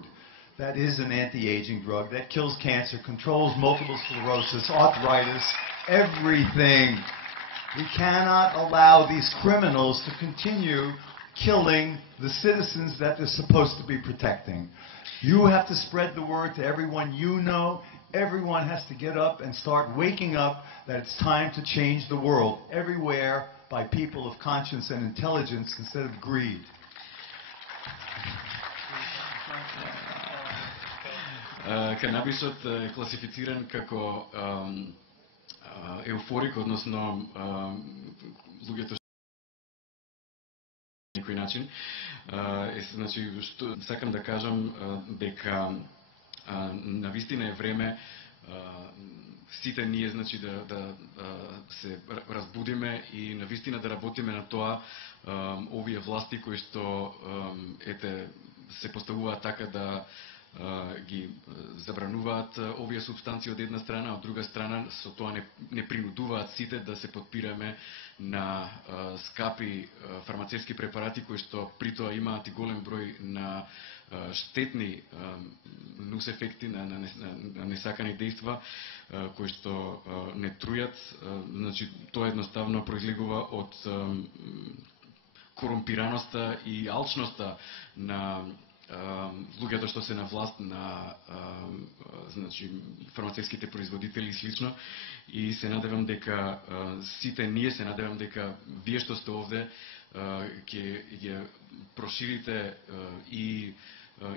that is an anti-aging drug that kills cancer, controls multiple sclerosis, arthritis, everything. We cannot allow these criminals to continue killing the citizens that they're supposed to be protecting. You have to spread the word to everyone you know. Everyone has to get up and start waking up that it's time to change the world everywhere by people of conscience and intelligence instead of greed. Канабисот е класифициран како еуфорик, односно луѓето некој начин. Значи, што сакам да кажам дека навистина е време сите ние, значи, да се разбудиме и навистина да работиме на тоа овие власти кои што се поставуваат така да ги забрануваат овие субстанции од една страна, од друга страна со тоа не принудуваат сите да се подпираме на скапи фармацевски препарати кои што при тоа имаат и голем број на штетни нус ефекти, на несакани дејства кои што не трујат. Значи, тоа едноставно произлегува од корумпираноста и алчноста на луѓето што се на власт, на значи фармацевските производители и слично, и се надевам дека сите ние, се надевам дека вие што сте овде ќе ја проширите и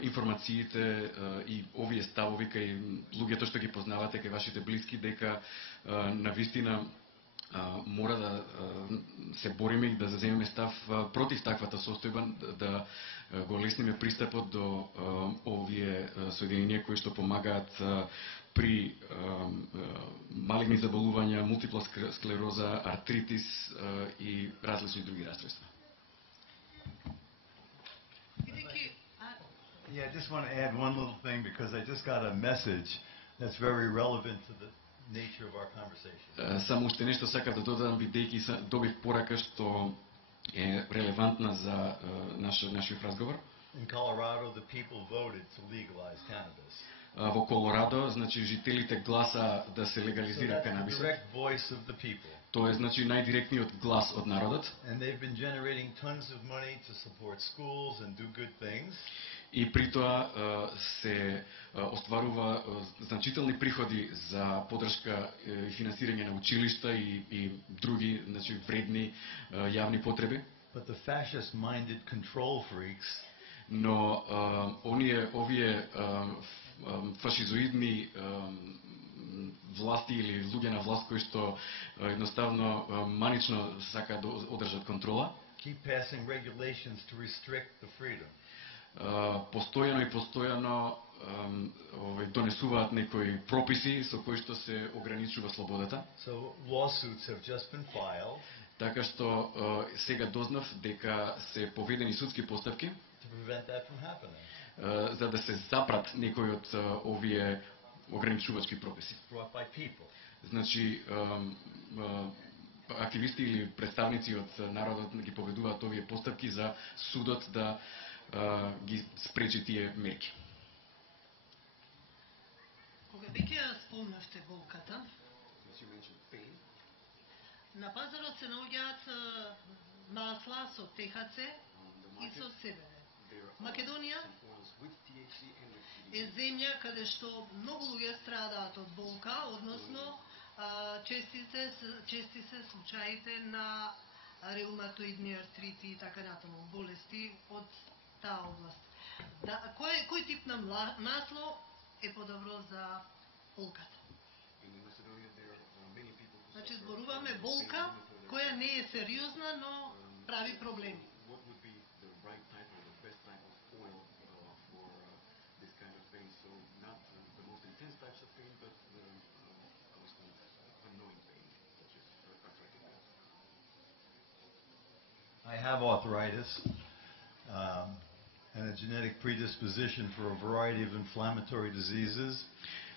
информациите и овие ставови кај луѓето што ги познавате, кај вашите блиски, дека навистина мора да се бориме и да заземеме став против таквата состојба, да го лесниме пристапот до овие соединенија кои што помагаат при малигни заболувања, мултипла склероза, артритис и различни други расстройства. Yeah, I just want to add one little thing because I just got a message that's very relevant to the nature of our conversation. Само уште нешто сакав да додадам, бидејќи добив порака што е релевантна за нашиот разговор. In Colorado, the people voted to legalize cannabis. Во Колорадо, значи жителите гласа да се легализира канабисот. So that's the direct voice of the people. Тоа е значи најдиректниот глас од народот. And they've been generating tons of money to support schools and do good things. И при тоа се остварува значителни приходи за поддршка и финансирање на училишта и други, значи вредни јавни потреби. But the fascist-minded control freaks, но овие фашизоидни власти или луѓе на власт кои што едноставно манично сакаат да одржат контрола, keep passing regulations to restrict the freedom. постојано донесуваат некои прописи со кои што се ограничува слободата. So lawsuits have just been filed. Така што сега дознав дека се поведени судски постапки to prevent that from happening. За да се запрат некои од овие ограничувачки прописи. Brought by people. Значи активисти или представници од народот ги поведуваат овие постапки за судот да ги спречи тие мерки. Кога веќе ја спомнавте болката, на пазарот се наоѓаат масла со ТХЦ и со СБД. Македонија е земја каде што многу луѓе страдаат од болка, односно чести се случаите на реуматоидни артрити и така натаму, болести од таа област. Кој тип на масло е подобро за болката? Значи зборуваме болка која не е сериозна, но прави проблеми. I have arthritis and a genetic predisposition for a variety of inflammatory diseases.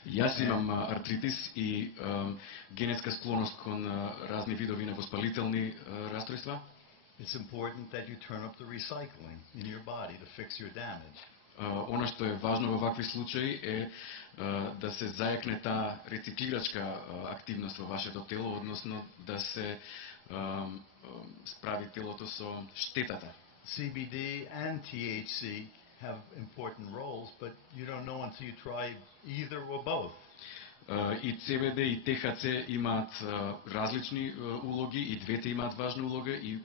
Јас имам артритис и генетска склоност кон разни видови на воспалителни расстройства. It's important that you turn up the recycling in your body to fix your damage. Она што е важно во вакви случаи е да се зајакне таа рециклирачка активност во вашето тело, односно да се справи телото со штетата. CBD and THC have important roles, but you don't know until you try either or both. И CBD и ТХЦ имаат различни улоги, и двете имаат важна улога, и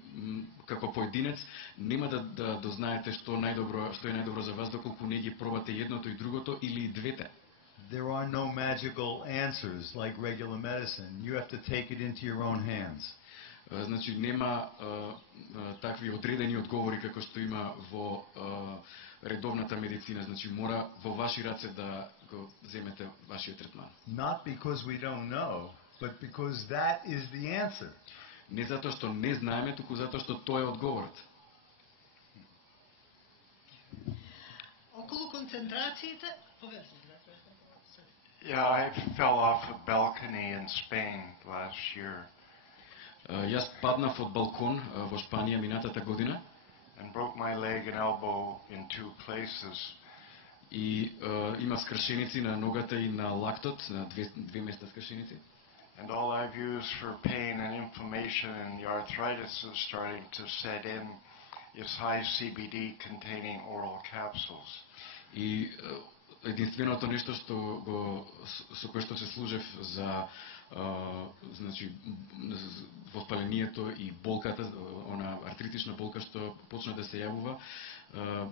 како поединец нема да дознаете што е најдобро за вас доколку не ги пробате едното и другото или и двете. There are no magical answers like regular medicine. You have to take it into your own hands. Значи нема такви одредени одговори како што има во редовната медицина. Значи мора во ваши раце да го земете вашиот третман. Not because we don't know, but because that is the answer. Не затоа што не знаеме, туку затоа што тоа е одговорот. Околу концентрациите, Yeah, I fell off a balcony in Spain last year. Јас паднав од балкон во Шпанија минатата година. And broke my leg and elbow in two places. И има скршеници на ногата и на лактот, на две места скршеници. And all I've used for pain and inflammation and the arthritis is starting to set in is high CBD containing oral capsules. И единственото нешто што со кое што се служев за значи воспалението и болката, она артритична болка што почна да се јавува,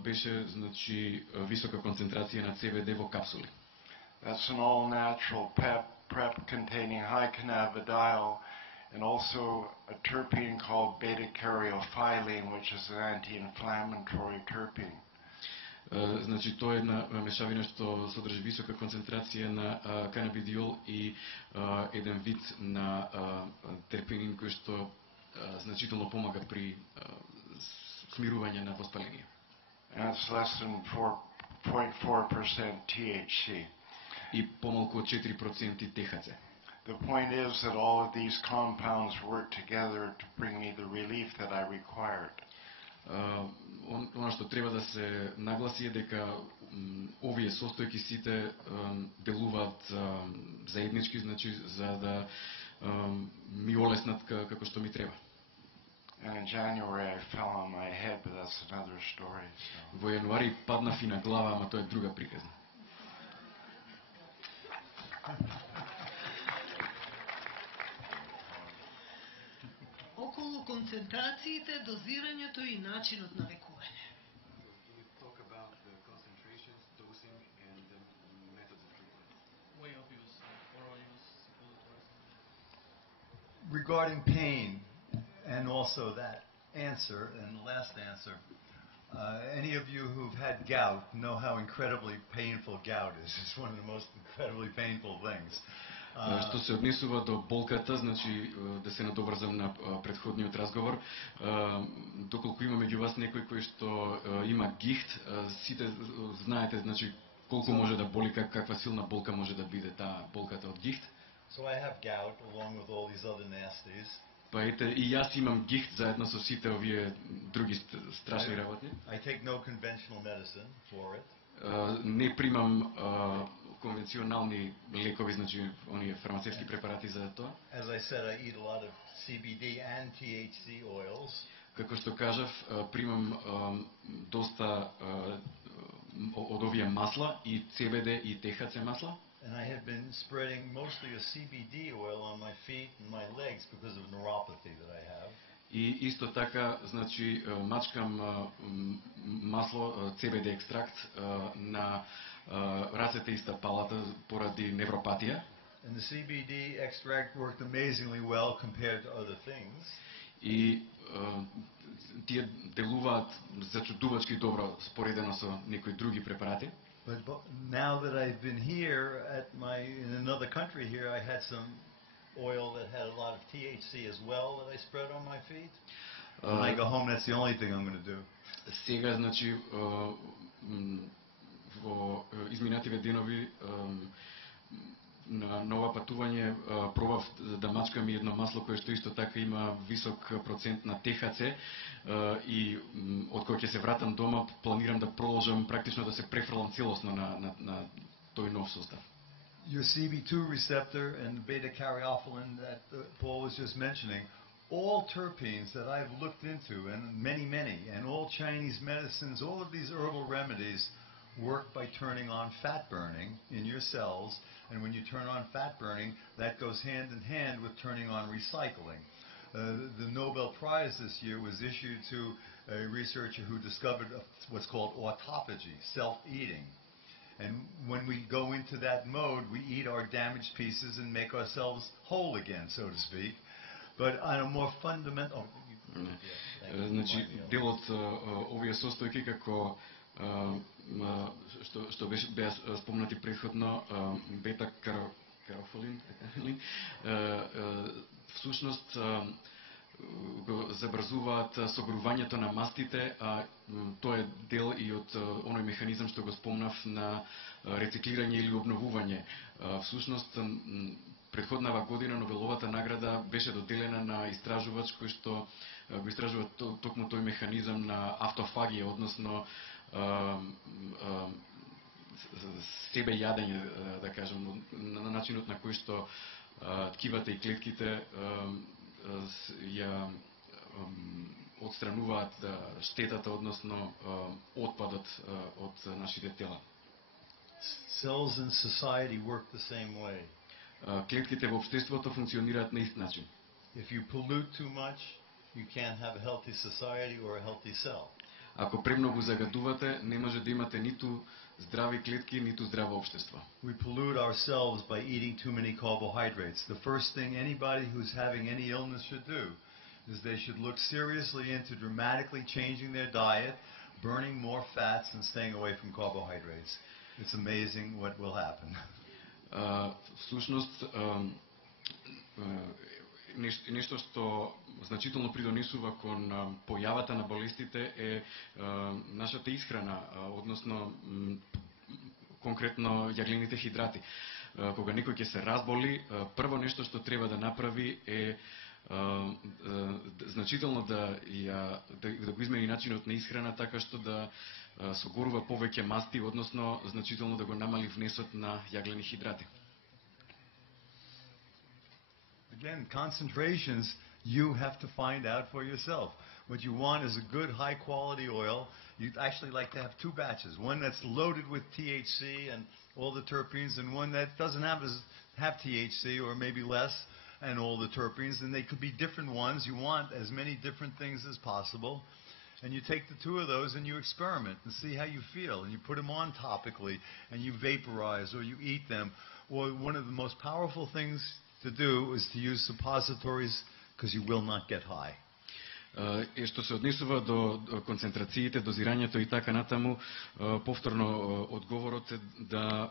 беше значи висока концентрација на CBD во капсули. That's an all-natural prep containing high cannabidiol and also a terpene called beta-caryophyllene, which is an anti-inflammatory terpene. Значи тоа е една мешавина што содржи висока концентрација на канабидиол и еден вид на терпенин кој што значително помага при смирување на воспаление. And it's less than 4.4% THC. И помалку од 4% THC. The point is that all of these compounds work together to bring me the relief that I required. Она што треба да се нагласи е дека овие состојки сите делуваат заеднички, значи за да ми олеснат како што ми треба. And in January I fell on my head, but that's another story. Во јануари паднав и на глава, ама тоа е друга приказна. Околу концентрациите, дозирањето и начинот на лекување. Way of use, oral use, suppositories. Regarding pain, and also that answer, and the last answer, any of you who've had gout know how incredibly painful gout is. It's one of the most incredibly painful things. Што се однесува до болката, значи да се надоврзам на претходниот разговор, доколку има меѓу вас некој кој што има гихт, сите знаете значи колку може да боли, каква силна болка може да биде таа болката од гихт. So I have gout along with all these other nasties. Па ете, и јас имам гихт заедно со сите овие други страшни работи. I take no conventional medicine for it. Не примам конвенционални лекови, значи оние фармацевски препарати за тоа. As I said, I eat a lot of CBD and THC oils. Како што кажав, примам доста од овие масла и CBD и THC масла. And I have been spreading mostly a CBD oil on my feet and my legs because of neuropathy that I have. И исто така, значи, мачкам масло, CBD екстракт на рацете и стапалата поради невропатија. And the CBD extract worked amazingly well compared to other things. И тие делуваат зачудувачки добро споредено со некои други препарати. But now that I've been here in another country here, I had some oil that had a lot of THC as well that I spread on my feet. When I go home, that's the only thing I'm going to do. Сега, значи, во изминативе денови на ова патување пробав да мачкам и едно масло кое што исто така има висок процент на THC и од кога ќе се вратам дома планирам да продолжам практично да се префрлам целосно на тој нов состав. Your CB2 receptor and beta-caryophyllene that Paul was just mentioning, all terpenes that I've looked into, and many, and all Chinese medicines, all of these herbal remedies work by turning on fat burning in your cells, and when you turn on fat burning, that goes hand in hand with turning on recycling. The Nobel Prize this year was issued to a researcher who discovered what's called autophagy, self-eating. And when we go into that mode, we eat our damaged pieces and make ourselves whole again, so to speak. But on a more fundamental... Значи, дел од овие состојки како што беа спомнати претходно, бета-карофолин, всушност го забрзуваат согорувањето на мастите, а тоа е дел и од оној механизам што го спомнав на рециклирање или обновување. Всушност, претходнава година Нобеловата награда беше доделена на истражувач кој што го истражува токму тој механизам на автофагија, односно себе јадење, да кажем, на начинот на кој што ткивата и клетките ја отстрануваат штетата, односно отпадот од нашите тела. Cells in society work the same way. клетките во општеството функционираат на ист начин. If you pollute too much, you can't have a healthy society or a healthy cell. Ако премногу загадувате, не може да имате ниту здрави клетки, ниту здраво општество. We pollute ourselves by eating too many carbohydrates. The first thing anybody who's having any illness should do is they should look seriously into dramatically changing their diet, burning more fats and staying away from carbohydrates. It's amazing what will happen. Всушност, нешто што значително придонесува кон појавата на болестите е нашата исхрана, односно конкретно јаглените хидрати. Кога некој ќе се разболи, прво нешто што треба да направи е значително да го измени начинот на исхрана така што да согорува повеќе масти, односно значително да го намали внесот на јаглени хидрати. Again, concentrations you have to find out for yourself. What you want is a good high quality oil. You'd actually like to have two batches, one that's loaded with THC and all the terpenes, and one that doesn't have THC or maybe less and all the terpenes, and they could be different ones. You want as many different things as possible. And you take the two of those and you experiment and see how you feel. And you put them on topically and you vaporize or you eat them. Or one of the most powerful things to do is to use suppositories because you will not get high. И што се однесува до концентрациите, дозирањето и така натаму, повторно одговорот е да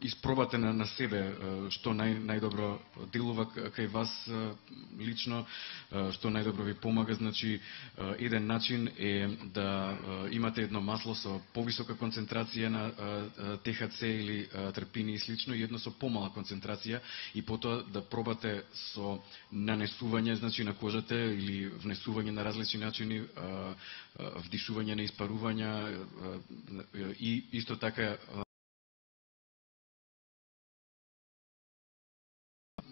испробате на себе што најдобро делува кај вас лично, што најдобро ви помага. Значи, еден начин е да имате едно масло со повисока концентрација на ТХЦ или терпини и слично, и едно со помала концентрација, и потоа да пробате со нанесување, значи на кожата, или внесување на различни начини, вдишување на испарувања, и исто така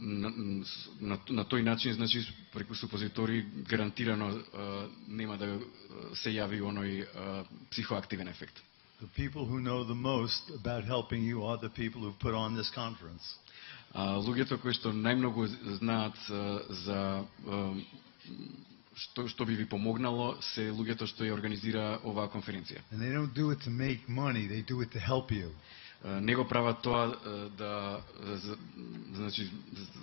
на тој начин, значи преку супозитори гарантирано нема да се јави оној психоактивен ефект. The people who know the most about helping you are the people who put on this conference. Луѓето кои што најмногу знаат за што би ви помогнало се луѓето што ја организира оваа конференција. And they don't do it to make money, they do it to help you. Не го прават тоа да значи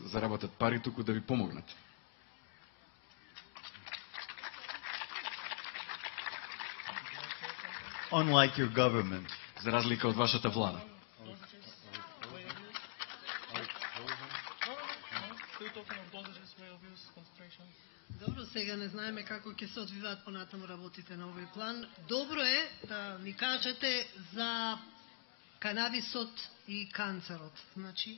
заработат пари, туку да ви помогнат. Unlike your government. За разлика од вашата влада. Добро, сега не знаеме како ќе се одвиваат понатаму работите на овој план. Добро е да ни кажете за канабисот и канцерот. Значи,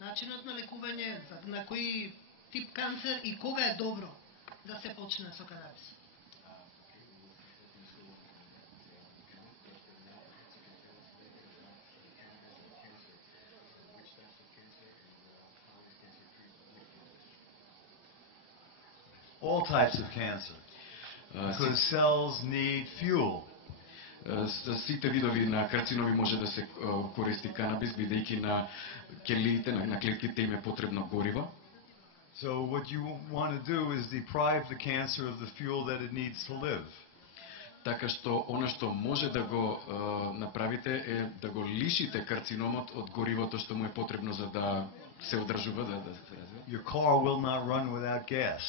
начинот на лекување, на кој тип канцер и кога е добро да се почне со канабисот. All types of cancer. Because cells need fuel. Сите видови на карциноми може да се користи канабис, бидејќи на келиите, на клетките им е потребно гориво. So what you want to do is deprive the cancer of the fuel that it needs to live. Така што она што може да го направите е да го лишите карциномот од горивото што му е потребно за да се одржува, да се развива. Your car will not run without gas.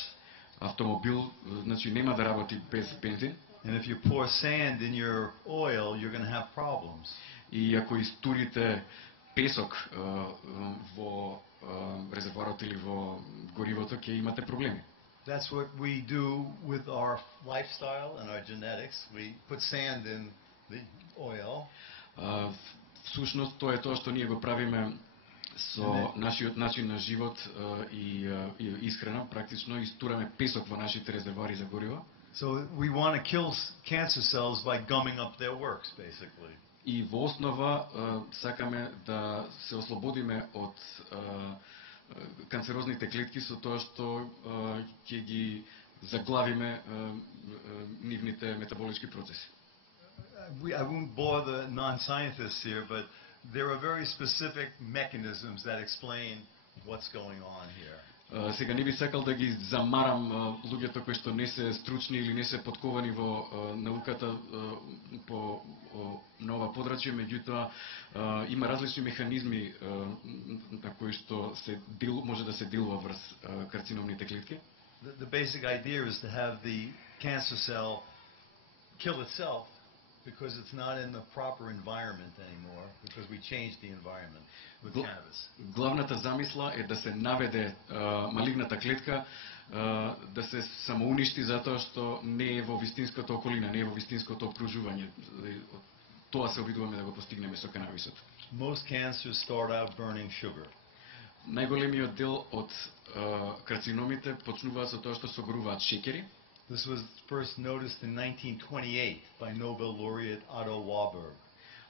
Автомобил, значи, нема да работи без бензин. And if you pour sand in your oil, you're going to have problems. И ако истурите песок во резервоарот или во горивото, ќе имате проблеми. That's what we do with our lifestyle and our genetics. We put sand in the oil. Всушност тоа е тоа што ние го правиме со нашиот начин на живот и исхрана, практично истураме песок во нашите резервоари за гориво. So we want to kill cancer cells by gumming up their works, basically. И во основа сакаме да се ослободиме од канцерозните клетки со тоа што ќе ги заглавиме нивните метаболички процеси. I won't bore the non-scientists here, but there are very specific mechanisms that explain what's going on here. Сега не би сакал да ги замарам луѓето кои што не се стручни или не се подковани во науката по на ова подрачје, меѓутоа има различни механизми на кои што може да се делува врз карциномните клетки. The basic idea is to have the cancer cell kill itself because it's not in the proper environment anymore, because we changed the environment with cannabis. Главната замисла е да се наведе малигната клетка да се самоуништи затоа што не е во вистинската околина, не е во вистинското окружување. Тоа се обидуваме да го постигнеме со канабисот. Most cancers start out burning sugar. Најголемиот дел од карциномите почнуваат со тоа што согоруваат шеќери. This was first noticed in 1928 by Nobel laureate Otto Warburg.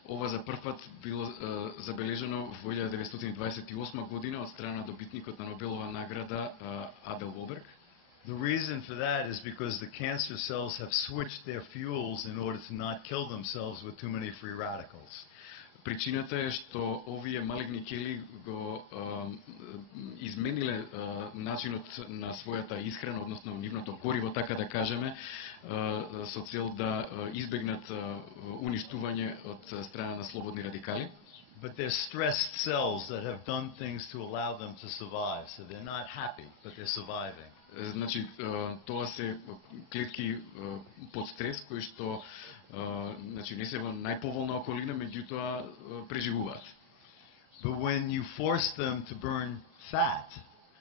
Ова за прв пат било забележено во 1928 година од страна на добитникот на Нобелова награда Адел Волберг. The reason for that is because the cancer cells have switched their fuels in order to not kill themselves with too many free radicals. Причината е што овие малигни кели го измениле начинот на својата исхрана, односно нивното гориво, така да кажеме, со цел да избегнат уништување од страна на слободни радикали. But they're stressed cells that have done things to allow them to survive. So they're not happy, but they're surviving. Значи, тоа се клетки под стрес кои што значи не се во најповолна околина, меѓутоа преживуваат. But when you force them to burn fat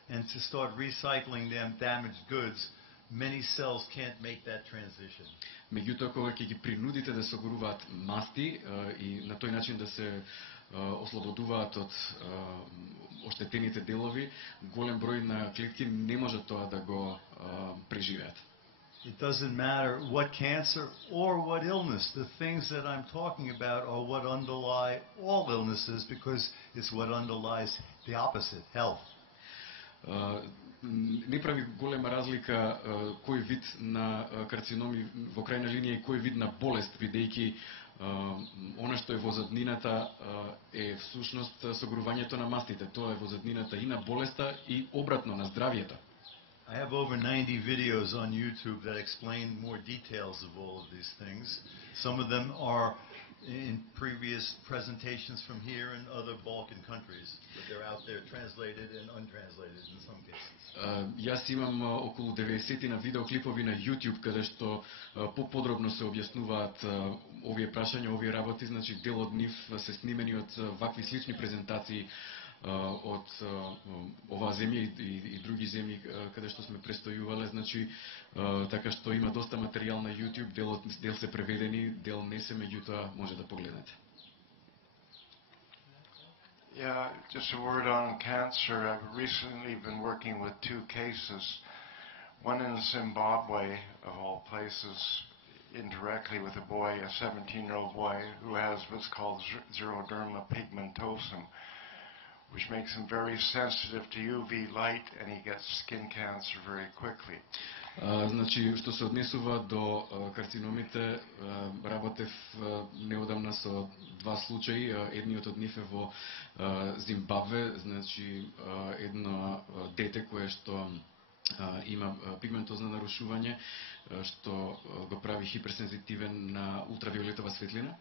and to start recycling them damaged goods, many cells can't make that transition. Меѓутоа кога ќе ги принудите да согоруваат масти и на тој начин да се ослободуваат од оштетените делови, голем број на клетки не може тоа да го преживеат. It doesn't matter what cancer or what illness. The things that I'm talking about are what underlie all illnesses because it's what underlies the opposite, health. Не прави голема разлика кој вид на карциноми во крајна линија и кој вид на болест, бидејќи она што е во заднината е всушност согорувањето на мастите. Тоа е во заднината и на болеста и обратно на здравието. I have over 90 videos on YouTube that explain more details of all of these things. Some of them are in previous presentations from here and other Balkan countries, but they're out there translated and untranslated in some cases. Јас имам околу 90 на видеоклипови на YouTube каде што поподробно се објаснуваат овие прашања, овие работи, значи дел од нив се снимени од вакви слични презентации од оваа земја и други земји каде што сме престојувале, значи така што има доста материјал на YouTube, дел се преведени, дел не се, меѓутоа може да погледнете. Yeah, just a word on cancer. I've recently been working with two cases, one in Zimbabwe, of all places, indirectly with a boy, a 17-year-old boy, who has what's called xeroderma pigmentosum, which makes him very sensitive to UV light, and he gets skin cancer very quickly. Значи, што се однесува до карциномите, работев неодамна со два случаи. Едниот од нив е во Зимбабве, значи едно дете кое што има пигментозно нарушување, што го прави хиперсензитивен на ултравиолетова светлина.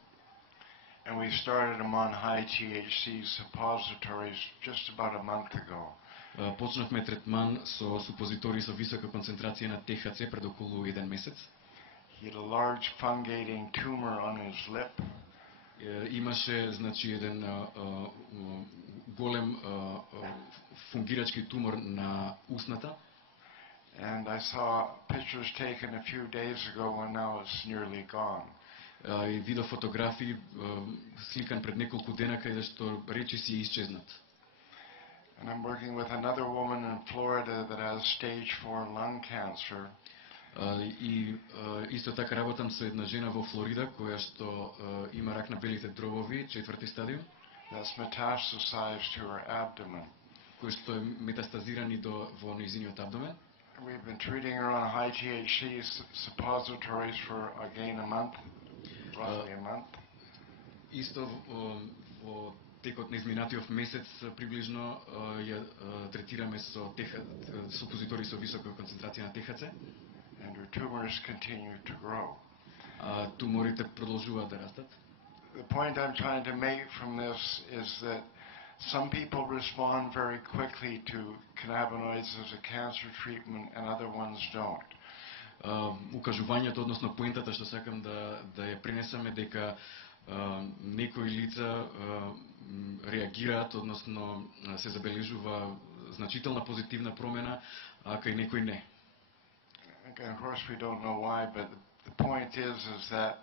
And we started him on high THC suppositories just about a month ago. Почнавме третман со супозитории со висока концентрација на ТХЦ пред околу 1 месец. He had a large fungating tumor on his lip. Имаше, значи, еден голем фунгирачки тумор на устната. And I saw pictures taken a few days ago and now it's nearly gone. И видов фотографии сликан пред неколку дена каде што речиси исчезнат. And I'm working with another woman in Florida that has stage 4 lung cancer. И исто така работам со една жена во Флорида која што има рак на белите дробови, 4-ти стадиум. That's metastasized to her abdomen. Кој што е метастазиран и во нејзиниот абдомен. We've been treating her on high THC suppositories for again a month, roughly a month. Исто во текот на изминатиот месец приближно ја третираме со супозитори со висока концентрација на ТХЦ. And her tumors continue to grow. Туморите продолжуваат да растат. The point I'm trying to make from this is that some people respond very quickly to cannabinoids as a cancer treatment and other ones don't. Укажувањето, односно поентата што сакам да ја пренесаме, дека некои лица реагираат, односно се забележува значителна позитивна промена, а кај некои не. Of course we don't know why, but the point is that,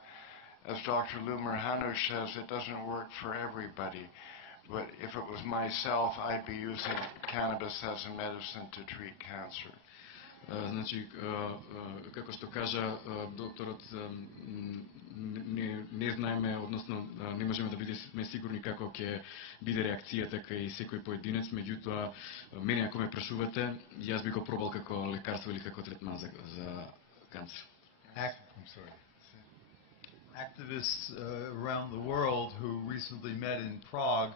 as Dr. Lumer-Hanush says, it doesn't work for everybody. But if it was myself, I'd be using cannabis as a medicine to treat cancer. Значи, како што кажа докторот, не знаеме, односно не можеме да бидеме сигурни како ќе биде реакцијата кај секој поединец, меѓутоа, мене ако ме прашувате, јас би го пробал како лекарство или како третман за канцер. Activists around the world who recently met in Prague,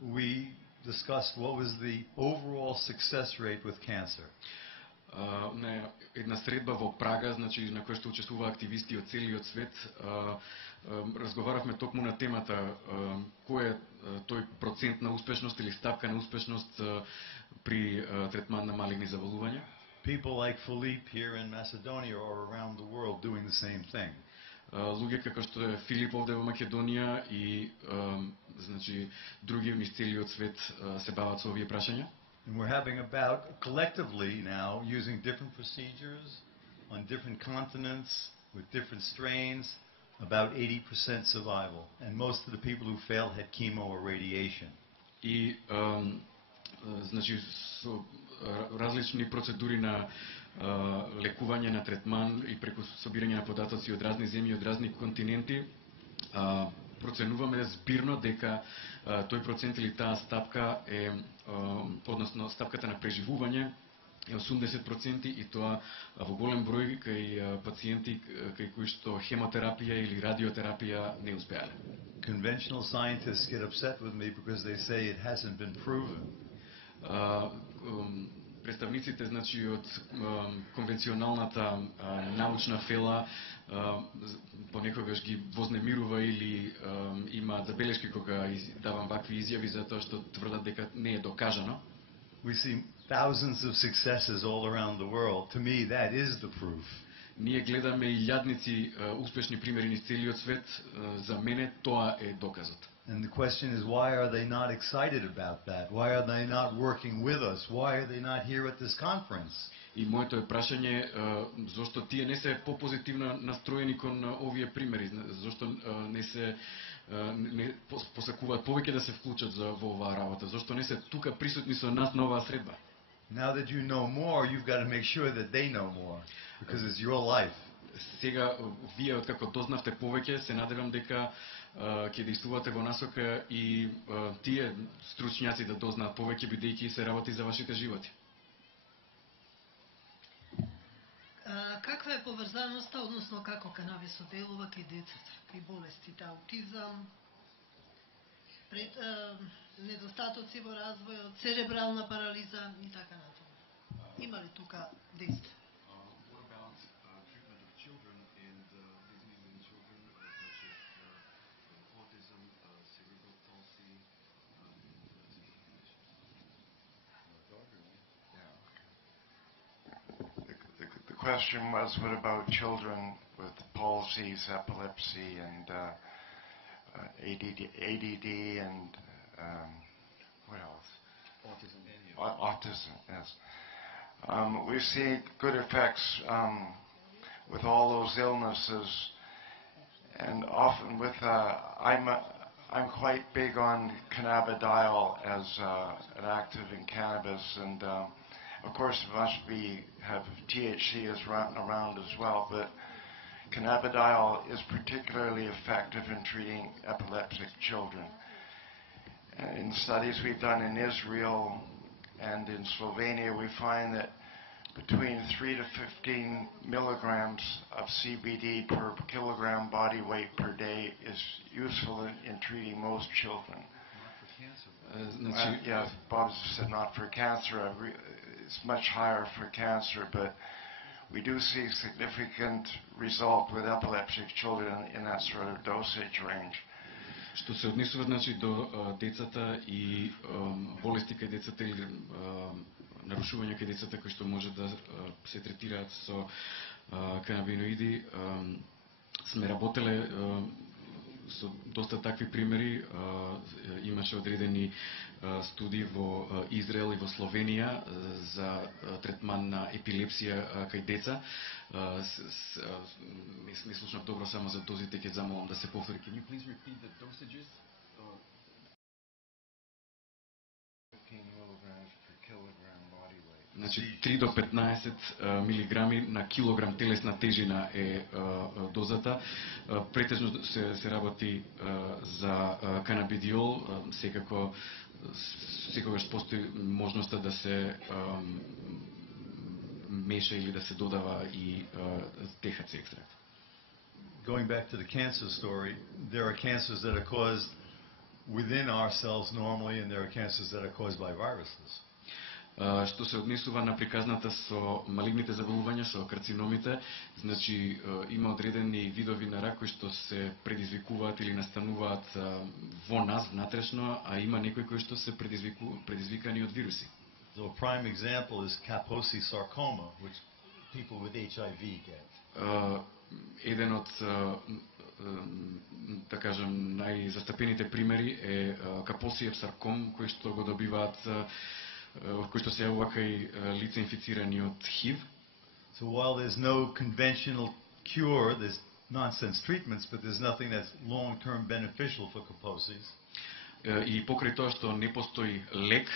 we discussed what was the overall success rate with cancer. На една средба во Прага, значи на која што учествува активисти од целиот свет, разговаравме токму на темата кој е тој процент на успешност или стапка на успешност при третман на малигни заболувања. People like Philippe here in Macedonia or around the world doing the same thing. Луѓе како што е Филип овде во Македонија и значи други низ целиот свет се бават со овие прашања. And we're having about, collectively now, using different procedures on different continents with different strains, about 80% survival. And most of the people who failed had chemo or radiation. И значи со различни процедури на лекување, на третман и преку собирање на податоци од разни земји, од разни континенти, проценуваме збирно дека тој процент или таа стапка е, односно стапката на преживување е 80% и тоа во голем број кај пациенти кај кои што хемотерапија или радиотерапија не успеале. Conventional scientists get upset with me because they say it hasn't been proven. Представниците, значи, од конвенционалната научна фела понекогаш ги вознемирува или имаат забелешки кога давам вакви изјави затоа што тврдат дека не е докажано. We see thousands of successes all around the world. To me, that is the proof. Ние гледаме илјадници успешни примери низ целиот свет. За мене тоа е доказот. And the question is, why are they not excited about that? Why are they not working with us? Why are they not here at this conference? И моето е прашање, зошто тие не се попозитивно настроени кон овие примери? Зошто не посакуваат повеќе да се вклучат во оваа работа? Зошто не се тука присутни со нас на оваа средба? Now that you know more, you've got to make sure that they know more, because it's your life. Сега, вие откако дознавте повеќе, се надевам дека ќе действувате во насока и тие стручњаци да дознаат повеќе, бидејќи се работи за вашите животи. Каква е поврзаноста, односно како канабисот делува кај децата, кај болестите, аутизам, недостатоци во развојот, церебрална парализа и така натаму? Има ли тука дејство? The question was, what about children with palsies, epilepsy, and ADD and what else? Autism, yes. We see good effects with all those illnesses, and often with I'm quite big on cannabidiol as an active in cannabis, and of course it must have THC is around as well, but cannabidiol is particularly effective in treating epileptic children. In studies we've done in Israel and in Slovenia, we find that between 3 to 15 milligrams of CBD per kilogram body weight per day is useful in treating most children. Yeah, Bob said not for cancer. It's much higher for cancer, but we do see significant result with epileptic children in that sort of dosage range. Што се однесува значи до децата и болести кај децата или нарушувања кај децата кои што може да се третираат со канабиноиди, сме работеле со доста такви примери. Имаше одредени студии во Израел и во Словенија за третман на епилепсија кај деца. Не слушнав добро само за дозите, ќе замолам да се повтори. Can you please repeat the dosages? 15 milligrams per kilogram body weight. Значи 3 до 15 милиграми на килограм телесна тежина е дозата. Претежно се работи за канабидиол, секогаш постои можноста да се меша или да се додава и ТХЦ екстракт. Going back to the cancer story, there are cancers that are caused within our cells normally, and there are cancers that are caused by viruses. Што се однесува на приказната со малигните заболувања, со карциномите, значи има одредени видови на рак кои што се предизвикуваат или настануваат во нас внатрешно, а има некои кои што се предизвикани од вируси. So a prime example is Kaposi sarcoma, which people with HIV get. Еден од да кажам најзастапените примери е Капосиев сарком, кој што го добиваат кој што се јавува кај лица инфицирани од ХИВ. So while there's no conventional cure, there's nonsense treatments, but there's nothing that's long-term beneficial for Kaposi's. И покрај тоа што не постои лек,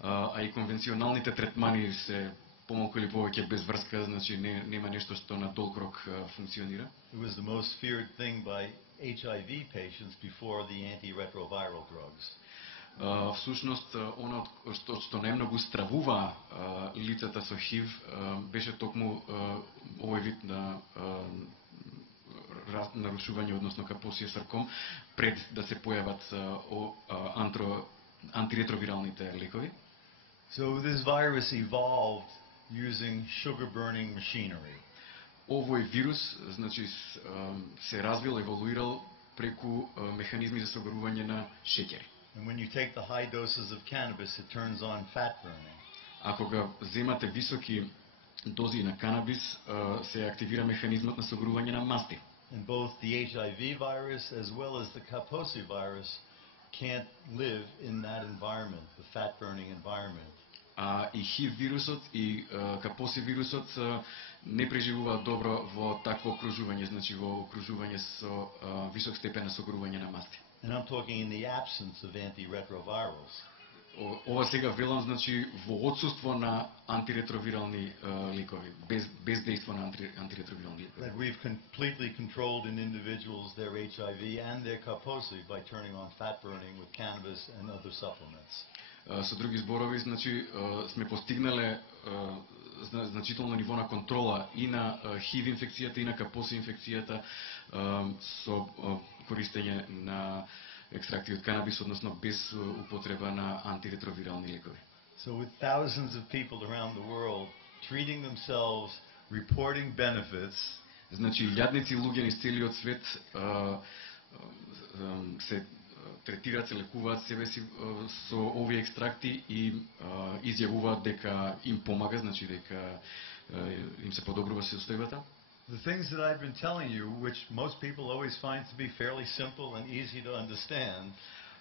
а и конвенционалните третмани се помалку или повеќе без врска, значи нема нешто што на долг рок функционира. It was the most feared thing by HIV patients before the antiretroviral drugs. Всушност, она што најмногу стравува лицата со ХИВ беше токму овој вид на нарушување, односно Капосиев сарком, пред да се појават антиретровиралните лекови. So this virus evolved using sugar burning machinery. Овој вирус, значи, се развил, еволуирал преку механизми за согорување на шеќер. And when you take the high doses of cannabis, it turns on fat burning. Ако го земате високи дози на канабис, се активира механизмот на согорување на масти. And both the HIV virus as well as the Kaposi virus can't live in that environment, the fat burning environment. И ХИВ вирусот и Капоси вирусот не преживуваат добро во такво окружување, значи во окружување со висок степен на согорување на масти. And I'm talking in the absence of antiretrovirals. Ова сега велам, значи во отсуство на антиретровирални лекови, без дејство на антиретровирални лекови. That we've completely controlled in individuals their HIV and their Kaposi by turning on fat burning with cannabis and other supplements. Со други зборови, значи сме постигнале значително ниво на контрола и на ХИВ инфекцијата и на Капоси инфекцијата со користење на екстракти од канабис, односно без употреба на антиретровирални лекови. So with thousands of people around the world treating themselves, reporting benefits, значи илјадници луѓе низ целиот свет се третираат, се лекуваат себе си со овие екстракти и изјавуваат дека им помага, значи дека им се подобрува состојбата. The things that I've been telling you, which most people always find to be fairly simple and easy to understand,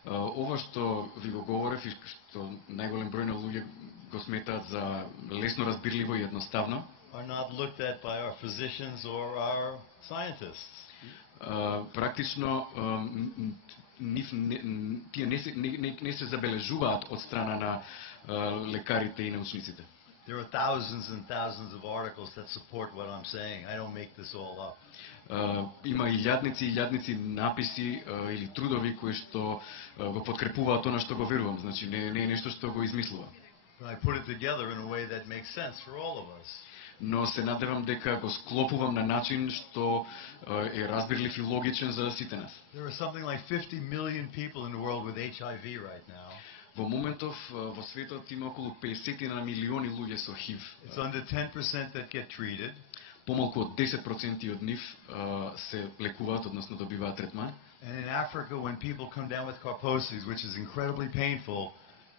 ова што ви го говорев и што најголем број на луѓе го сметаат за лесно разбирливо и едноставно, are not looked at by our physicians or our scientists. Практично тие не се забележуваат од страна на лекарите и научниците. There are thousands and thousands of articles that support what I'm saying. I don't make this all up. Има илјадници и илјадници написи или трудови кои што го подкрепуваат она што го верувам, значи не е нешто што го измислувам. I put it together in a way that makes sense for all of us. но се надевам дека го склопувам на начин што е разбирлив и логичен за сите нас. There are something like 50 million people in the world with HIV right now. Во моментов во светот има околу 50 на милиони луѓе со ХИВ. It's under 10% that get treated. Помалку од 10% од нив се лекуваат, односно добиваат третман. And in Africa, when people come down with Kaposi's, which is incredibly painful,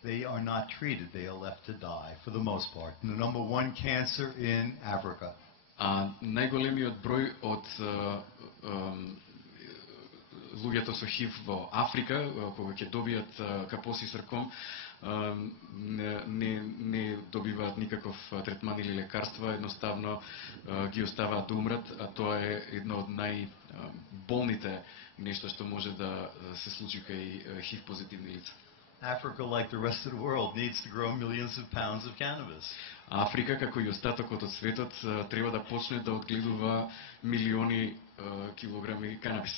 they are not treated. They are left to die, for the most part. The number one cancer in Africa. Најголемиот број од луѓето со ХИВ во Африка, кога ќе добијат Kaposi сарком, не добиваат никаков третман или лекарства, едноставно ги оставаат да умрат, а тоа е едно од најболните нешто што може да се случи кај ХИВ позитивни лица. Africa, like the rest of the world, needs to grow millions of pounds of cannabis. Африка, како и остатокот од светот, треба да почне да одгледува милиони килограми канабис.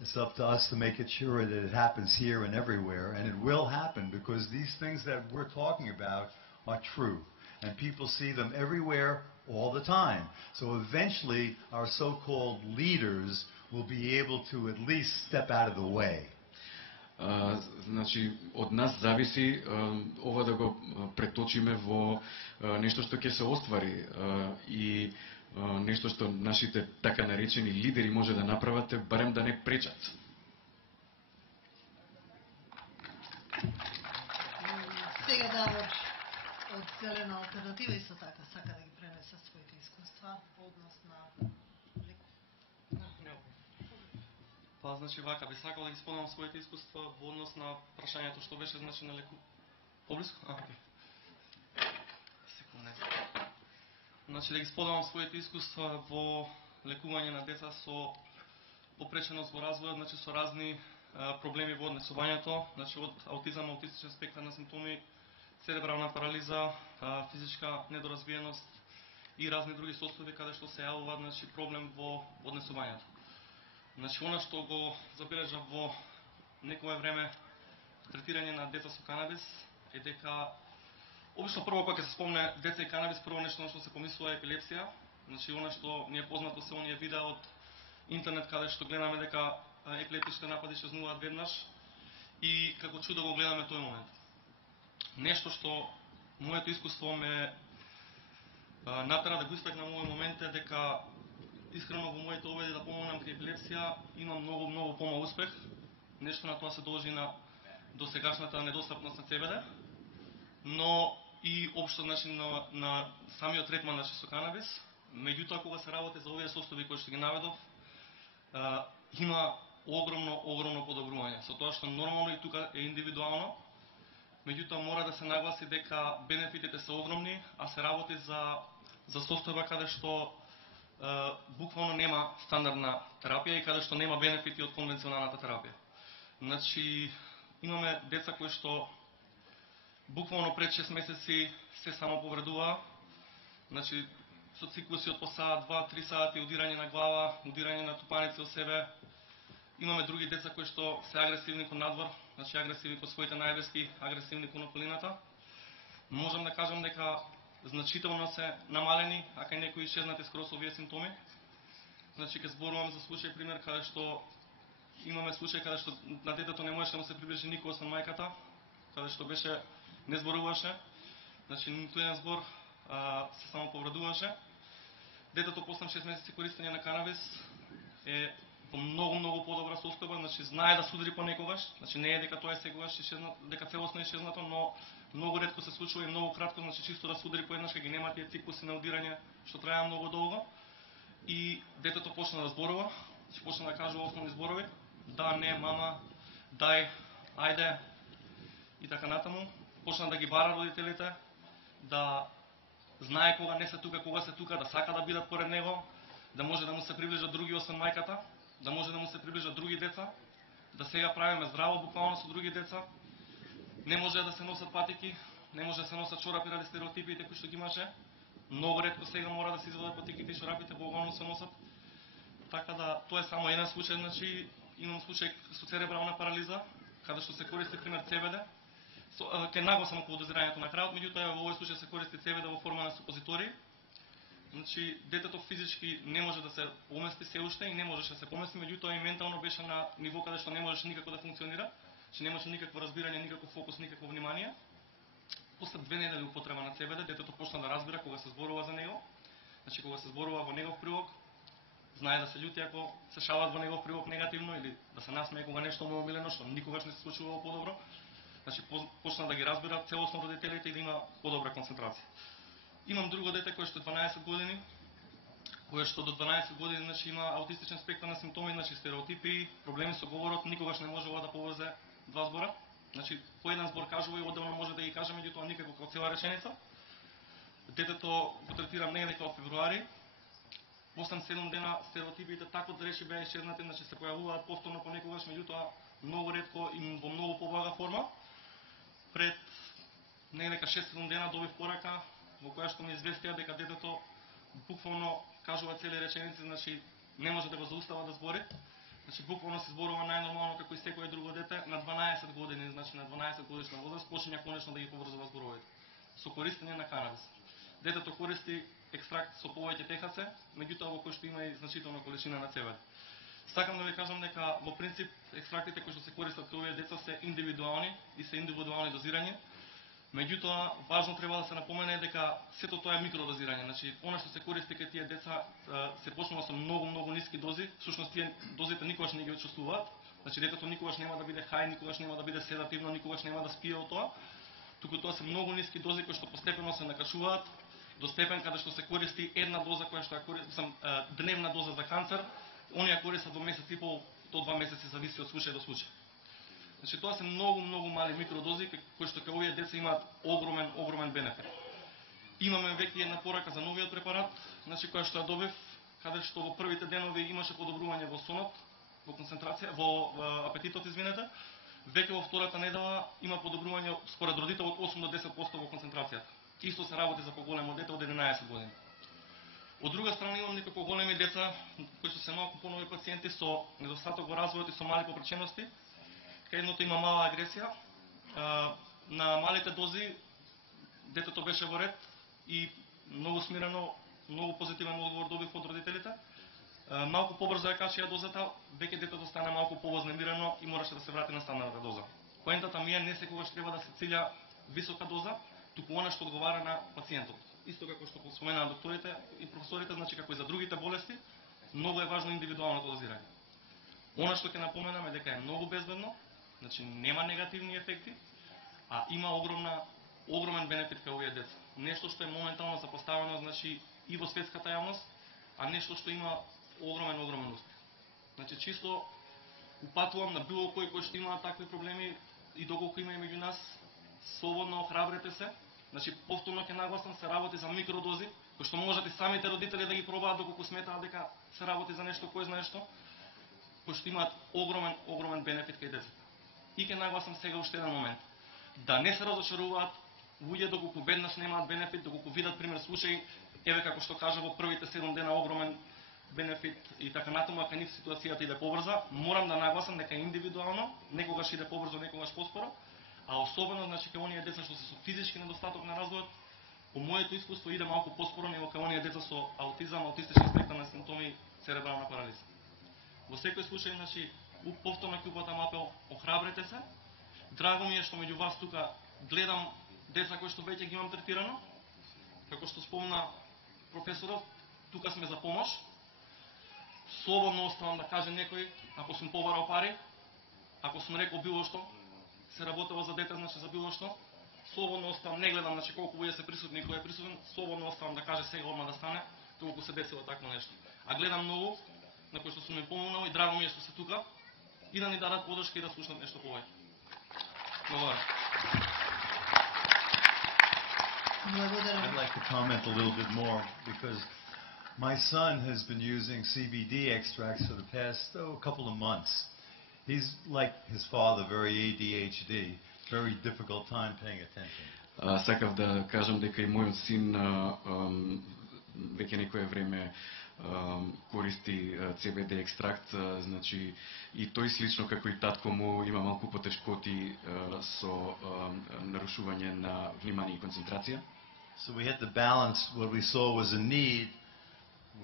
It's up to us to make it sure that it happens here and everywhere, and it will happen because these things that we're talking about are true, and people see them everywhere all the time. So eventually, our so-called leaders will be able to at least step out of the way. Значи, од нас зависи ова да го преточиме во нешто што ќе се оствари и нешто што нашите така наречени лидери може да направат, барем да не пречат. Сега Давор од Зелена алтернатива исто така сака да ги пренесе своите искуства по однос на Па, значи, вака, би сакал да ги споделам своите искуства во однос на прашањето што беше, значи, на леку... Поблиско? Окей. Секунда. Значи, да ги споделам своите искуства во лекување на деца со попреченост во развојот, значи, со разни проблеми во однесувањето, значи, од аутизам, аутистичен спектар на симптоми, церебрална парализа, физичка недоразвиеност и разни други состојби каде што се јавува, значи, проблем во однесувањето. Значи, она што го забележав во некое време третирање на деца со канабис е дека обично прво кога ќе се спомне деца и канабис, прво нешто на што се помислува е епилепсија. Значи, она што ни е познато се оние видеа од интернет каде што гледаме дека епилептичните напади исчезнуваат веднаш и како чудо го гледаме тој момент. Нешто што моето искуство ме натера да го испекнам овој момент е дека искрено во моите обиди да помогнам кај епилепсија имам многу помал успех. Нешто на тоа се должи на досегашната недостапност на ЦБД, но и општо, значи, на самиот третман, значи, со канабис. Меѓутоа, кога се работи за овие состојби кои што ги наведов, има огромно подобрување. Со тоа што нормално и тука е индивидуално, меѓутоа мора да се нагласи дека бенефитите се огромни, а се работи за состојба каде што буквално нема стандардна терапија и каде што нема бенефити од конвенционалната терапија. Значи, имаме деца кои што буквално пред 6 месеци се само повредуваа, значи, со циклуси од по саат, 2-3 сати, удирање на глава, удирање на тупаници од себе. Имаме други деца кои што се агресивни кон надвор, значи агресивни кон своите најблиски, агресивни кон околината. Можам да кажам дека значително се намалени, а кај некои исчезнати скрос овие симптоми. Значи, ќе зборувам за случај, пример, каде што имаме случај каде што на детето не можеше да му се приближи никој освен мајката, каде што беше не зборуваше, значи ниту еден збор, се само повредуваше. Детето после 6 месеци користење на канабис е во многу подобра состојба, значи знае да судри понекогаш, значи не е дека тоа е секогаш исчезнато, дека целосно е исчезнато, но многу ретко се случува и многу кратко, значи чисто да судри поеднаш, ги нема тие циклуси на удирање што траја многу долго. И детето почна да зборува, значи почна да кажува основни зборови: да, не, мама, дај, ајде и така натаму. Почна да ги бара родителите, да знае кога не се тука, кога се тука, да сака да бидат поред него, да може да му се приближат други освен мајката, да може да му се приближат други деца, да сега правиме здраво буквално со други деца. Не може да се носат патики, не може да се носат чорапи ради стереотипите кои што ги имаше. Многу ретко сега мора да се извадат патиките и чорапите, богално се носат. Така да, тоа е само еден случај, значи имам случај со церебрална парализа, каде што се користи пример ЦБД. ќе нагласам околу дозирањето на крајот, меѓутоа во овој случај се користи CBD во форма на супозитори. Значи, детето физички не може да се помести се уште и не можеше да се помести, меѓутоа и ментално беше на ниво каде што не можеше никако да функционира, че немаше никакво разбирање, никаков фокус, никакво внимание. После 2 недели употреба на CBD, детето почна да разбира кога се зборува за него. Значи, кога се зборува во негов прилог, знае да се љути ако се шалат во негов прилог негативно или да се насмее кога нешто му е омилено, што никогаш не се случувало подобро. Значи, почна да ги разбира целосно родителите и да има подобра концентрација. Имам друго дете кое што е 12 години, кое што до 12 години значи, има аутистичен спектар на симптоми, значи стереотипи, проблеми со говорот, никогаш не можела да поврзе два збора. Значи, по еден збор кажува и одделно може да ги каже, меѓутоа никако како цела реченица. Детето го третирам негде од февруари. После 7 дена стереотипите тако да речи беа исчезнати, значи се појавуваат повторно понекогаш, меѓутоа многу ретко и во многу поблага форма. Пред негде 6-7 дена добив порака во која што ми известија дека детето буквално кажува цели реченици, значи не може да го заустава да збори. Значи буквално се зборува најнормално како и секое друго дете на 12 години, значи на 12 годишна возраст почиња конечно да ги поврзува зборовите со користење на канабис. Детето користи екстракт со повеќе ТХЦ, меѓутоа во кој што има и значителна количина на CBD. Сакам да ви кажам дека во принцип екстрактите кои што се користат кај овие деца се индивидуални и се индивидуални дозирања. Меѓутоа, важно треба да се напомене дека сето тоа е микродозирање. Значи, она што се користи кај тие деца се почнува со многу ниски дози. Всушност тие дозите никогаш не ги чувствуваат. Значи, детето никогаш нема да биде хај, никогаш нема да биде седативно, никогаш нема да спие од тоа. Туку тоа се многу ниски дози кои што постепено се накачуваат до степен каде што се користи една доза која што ја користам дневна доза за канцер, они ја користат во месец и пол до 2 месеци, зависи од случај до случај. Значи тоа се многу мали микродози кои што кај овие деца имаат огромен бенефит. Имаме веќе една порака за новиот препарат, значи која што ја добив, каде што во првите денови имаше подобрување во сонот, во концентрација, во апетитот, извинете. Веќе во втората недела има подобрување според родителот 8 до 10% во концентрацијата. Исто се работи за поголемо дете од 11 години. Од друга страна имам некои поголеми деца кои што се малку понови пациенти со недостаток во развојот и со мали попречености. Едното има мала агресија. На малите дози детето беше во ред и многу смирено, многу позитивен одговор добив од родителите. Малку побрзо ја качија дозата, веќе детето стана малку повознемирено и мораше да се врати на стандардната доза. Поентата ми е не секогаш треба да се цилја висока доза, туку она што одговара на пациентот. Исто како што споменаа докторите и професорите, значи како и за другите болести, многу е важно индивидуалното дозирање. Она што ќе напоменам е дека е многу безбедно, значи нема негативни ефекти, а има огромен бенефит кај овие деца. Нешто што е моментално запоставено, значи и во светската јавност, а нешто што има огромен успех. Значи чисто упатувам на било кој што има такви проблеми и доколку има и меѓу нас, слободно охрабрете се. Значи повторно ќе нагласам, се работи за микродози, кои што можат и самите родители да ги пробаат доколку сметаат дека се работи за нешто кој знае што, кои што имаат огромен бенефит кај децата. И ќе нагласам сега уште еден момент. Да не се разочаруваат луѓе доколку веднаш немаат бенефит, доколку видат пример случаи, еве како што кажа во првите 7 дена огромен бенефит и така натаму, а кај нив ситуацијата иде побрза, морам да нагласам дека индивидуално, некогаш иде побрзо, некогаш поспоро, а особено значи кај оние деца што се со физички недостаток на развојот, по моето искуство иде малку поспоро него кај оние деца со аутизам, аутистични спектар на симптоми, церебрална парализа. Во секој случај, значи, повторно ќе упатам апел, охрабрете се. Драго ми е што меѓу вас тука гледам деца кои што веќе ги имам третирано. Како што спомна професорот, тука сме за помош. Слободно оставам да каже некој, ако сум побарал пари, ако сум рекол било што, се работело за дете, значи за било што, слободно оставам, не гледам значи колку луѓе се присутни и кој е присутен, слободно оставам да каже сега одма да стане, доколку се десило такво нешто. А гледам многу на кои што сум им помогнал и драго ми е што се тука и да ни дадат подршка и да слушнат нешто повеќе. Благодарам. I'd like to comment a little bit more because my son has been using CBD extracts for the past couple of months. He's like his father, very ADHD, very difficult time paying attention. Сакав да кажам дека и мојот син веќе некое време користи CBD екстракт, значи и тој слично како и татко му има малку потешкоти со нарушување на внимание и концентрација. So we had to balance what we saw was a need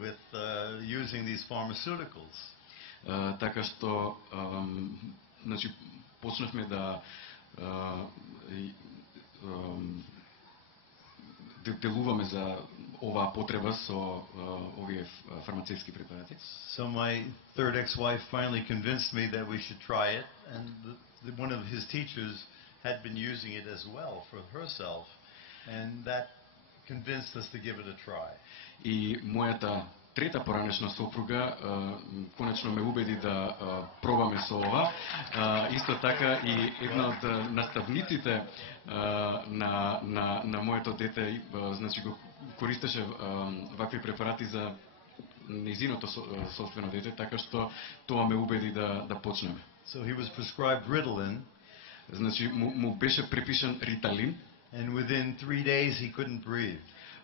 with using these pharmaceuticals. Така што значи почнавме да делуваме за оваа потреба со овие фармацевтски препарати. So my third ex-wife finally convinced me that we should try it, and one of his teachers had been using it as well for herself, and that convinced us to give it a try. И мојата трета поранешна сопруга конечно ме убеди да пробаме со ова. Исто така и една од наставниците на моето дете значи го користеше вакви препарати за нејзиното собствено дете, така што тоа ме убеди да почнеме. So he was prescribed Ritalin. Значи му беше препишан Риталин. And within 3 days he couldn't breathe.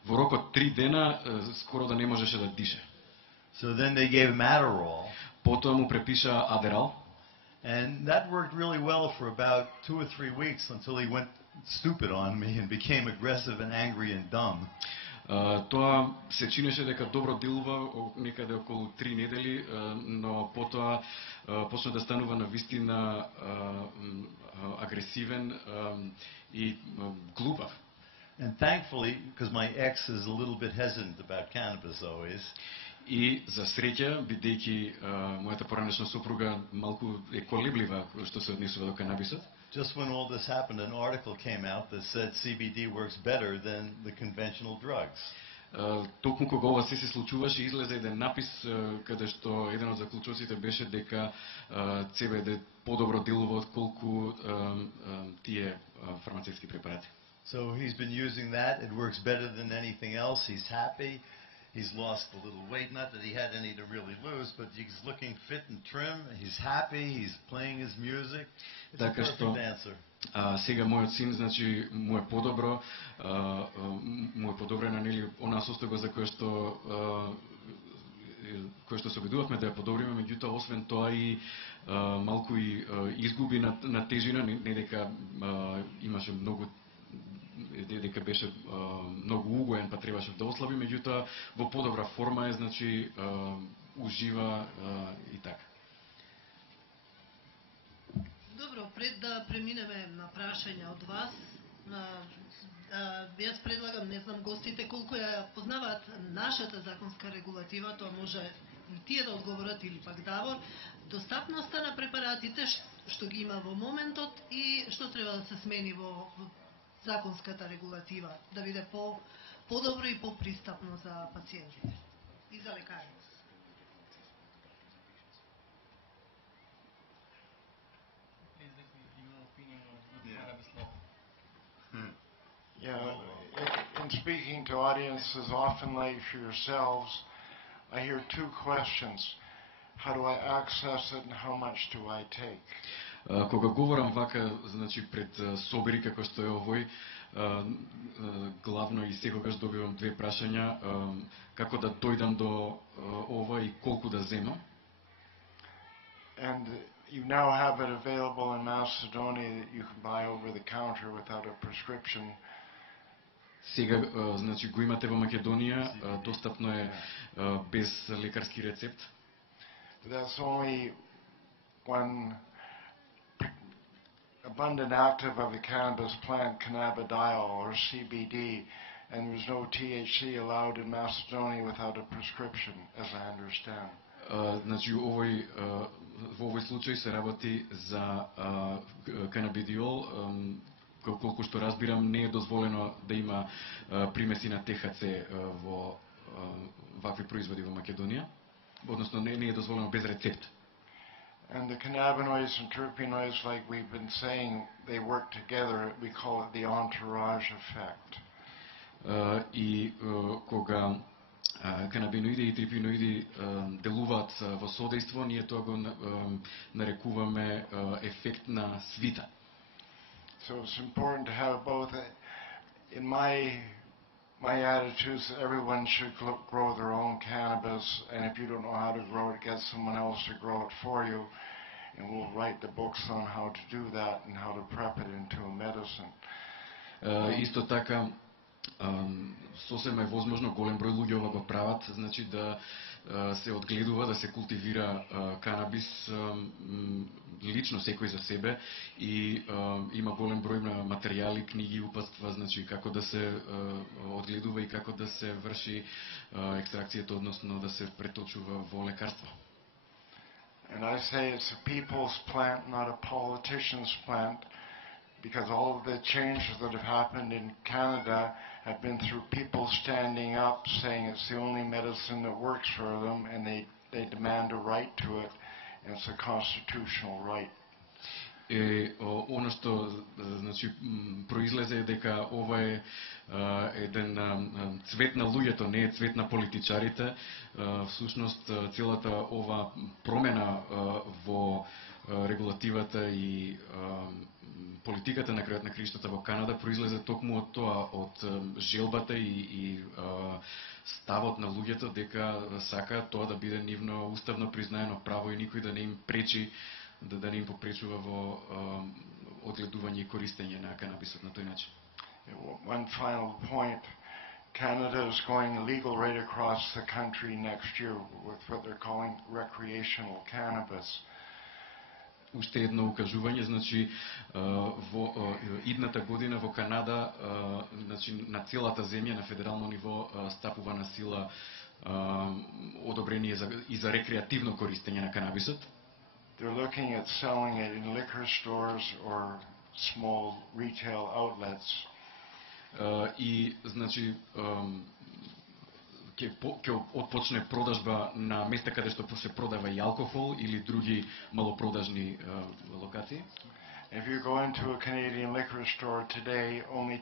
Во рок од 3 дена скоро да не можеше да дише. So then they gave him Adderall. Потоа му препиша Адерал. And that worked really well for about 2 or 3 weeks until he went stupid on me and became aggressive and angry and dumb. Тоа се чинеше дека добро делува некаде околу 3 недели, но потоа почна да станува на вистина агресивен и глупав. And thankfully, because my ex is a little bit hesitant about cannabis always. И за среќа, бидејќи мојата поранешна сопруга малку е колеблива што се однесува до канабисот. Just when all this happened, an article came out that said CBD works better than the conventional drugs. Токму кога ова се случуваше, излезе еден напис каде што еден од заклучоците беше дека CBD подобро делува отколку тие фармацевтски препарати. So he's been using that. It works better than anything else. He's happy. He's lost a little weight. Not that he had any to really lose, but he's looking fit and trim. He's happy. He's playing his music. It's a perfect answer. Сега мојот син, значи, му е подобро, му е подобрена, нели, онаа состојба за која што се обидувавме да ја подобриме, меѓутоа, освен тоа и малку и изгуби на тежина, не дека имаше многу, дека беше многу угоен, па требаше да ослаби, меѓутоа во подобра форма е, значи ужива и така. Добро, пред да преминеме на прашања од вас, јас предлагам, не знам гостите колку ја познаваат нашата законска регулатива, тоа може и тие да одговорат или пак Давор, достапноста на препаратите што ги има во моментот и што треба да се смени во законската регулатива, да биде подобро и попристапно за пациентите и за лекарите. Yeah, in speaking to audiences, often like yourselves, I hear two questions. How do I access it and how much do I take? Кога говорам вака, значи пред собери како што е овој, главно и секогаш добивам две прашања, како да дојдам до ова и колку да земам. And you now have it available in Macedonia that you can buy over the counter without a prescription. Сега, значи, го имате во Македонија, достапно е без лекарски рецепт. That's only one abundant active of the cannabis plant, cannabidiol or CBD, and there's no THC allowed in Macedonia without a prescription, as I understand. Значи, во овој случај се работи за канабидиол, колку што разбирам, не е дозволено да има примеси на ТХЦ во вакви производи во Македонија, односно не е дозволено без рецепт. And the cannabinoids and terpenoids, like we've been saying, they work together. We call it the entourage effect. И кога канабиноиди и терпеноиди делуваат во содејство, ние тоа го нарекуваме ефект на свита. So it's important to have both. In my My attitude is that everyone should grow their own cannabis, and if you don't know how to grow it, get someone else to grow it for you, and we'll write the books on how to do that and how to prep it into a medicine. Исто така, сосема е возможно голем број луѓе ова го прават, значи да се одгледува, да се култивира канабис лично секој за себе и има голем број на материјали, книги, упатства, значи како да се одгледува и како да се врши екстракцијата, односно да се преточува во лекарство. And I say it's a people's plant, not a politician's plant, because all of the changes that have happened in Canada have been through people standing up saying it's the only medicine that works for them, and they demand a right to it, and it's a constitutional right. Оно што значи произлезе е дека ова е еден цвет на луѓето, не е цвет на политичарите. Всушност целата ова промена во регулативата и политиката на крајот на краиштата во Канада произлезе токму од тоа, од желбата и ставот на луѓето дека сакаат тоа да биде нивно уставно признаено право и никој да не им пречи, да не им попречува во одгледување и користење на канабисот на тој начин. One final point. Canada is going legal right across the country next year with what they're calling recreational cannabis. Уште едно укажување, значи во идната година во Канада, значи на целата земја на федерално ниво стапува на сила одобрение и за рекреативно користење на канабисот. They're looking at selling it in liquor stores or small retail outlets. И значи ќе отпочне продажба на места каде што се продава и алкохол или други малопродажни локации. If you go into a Canadian liquor store today, only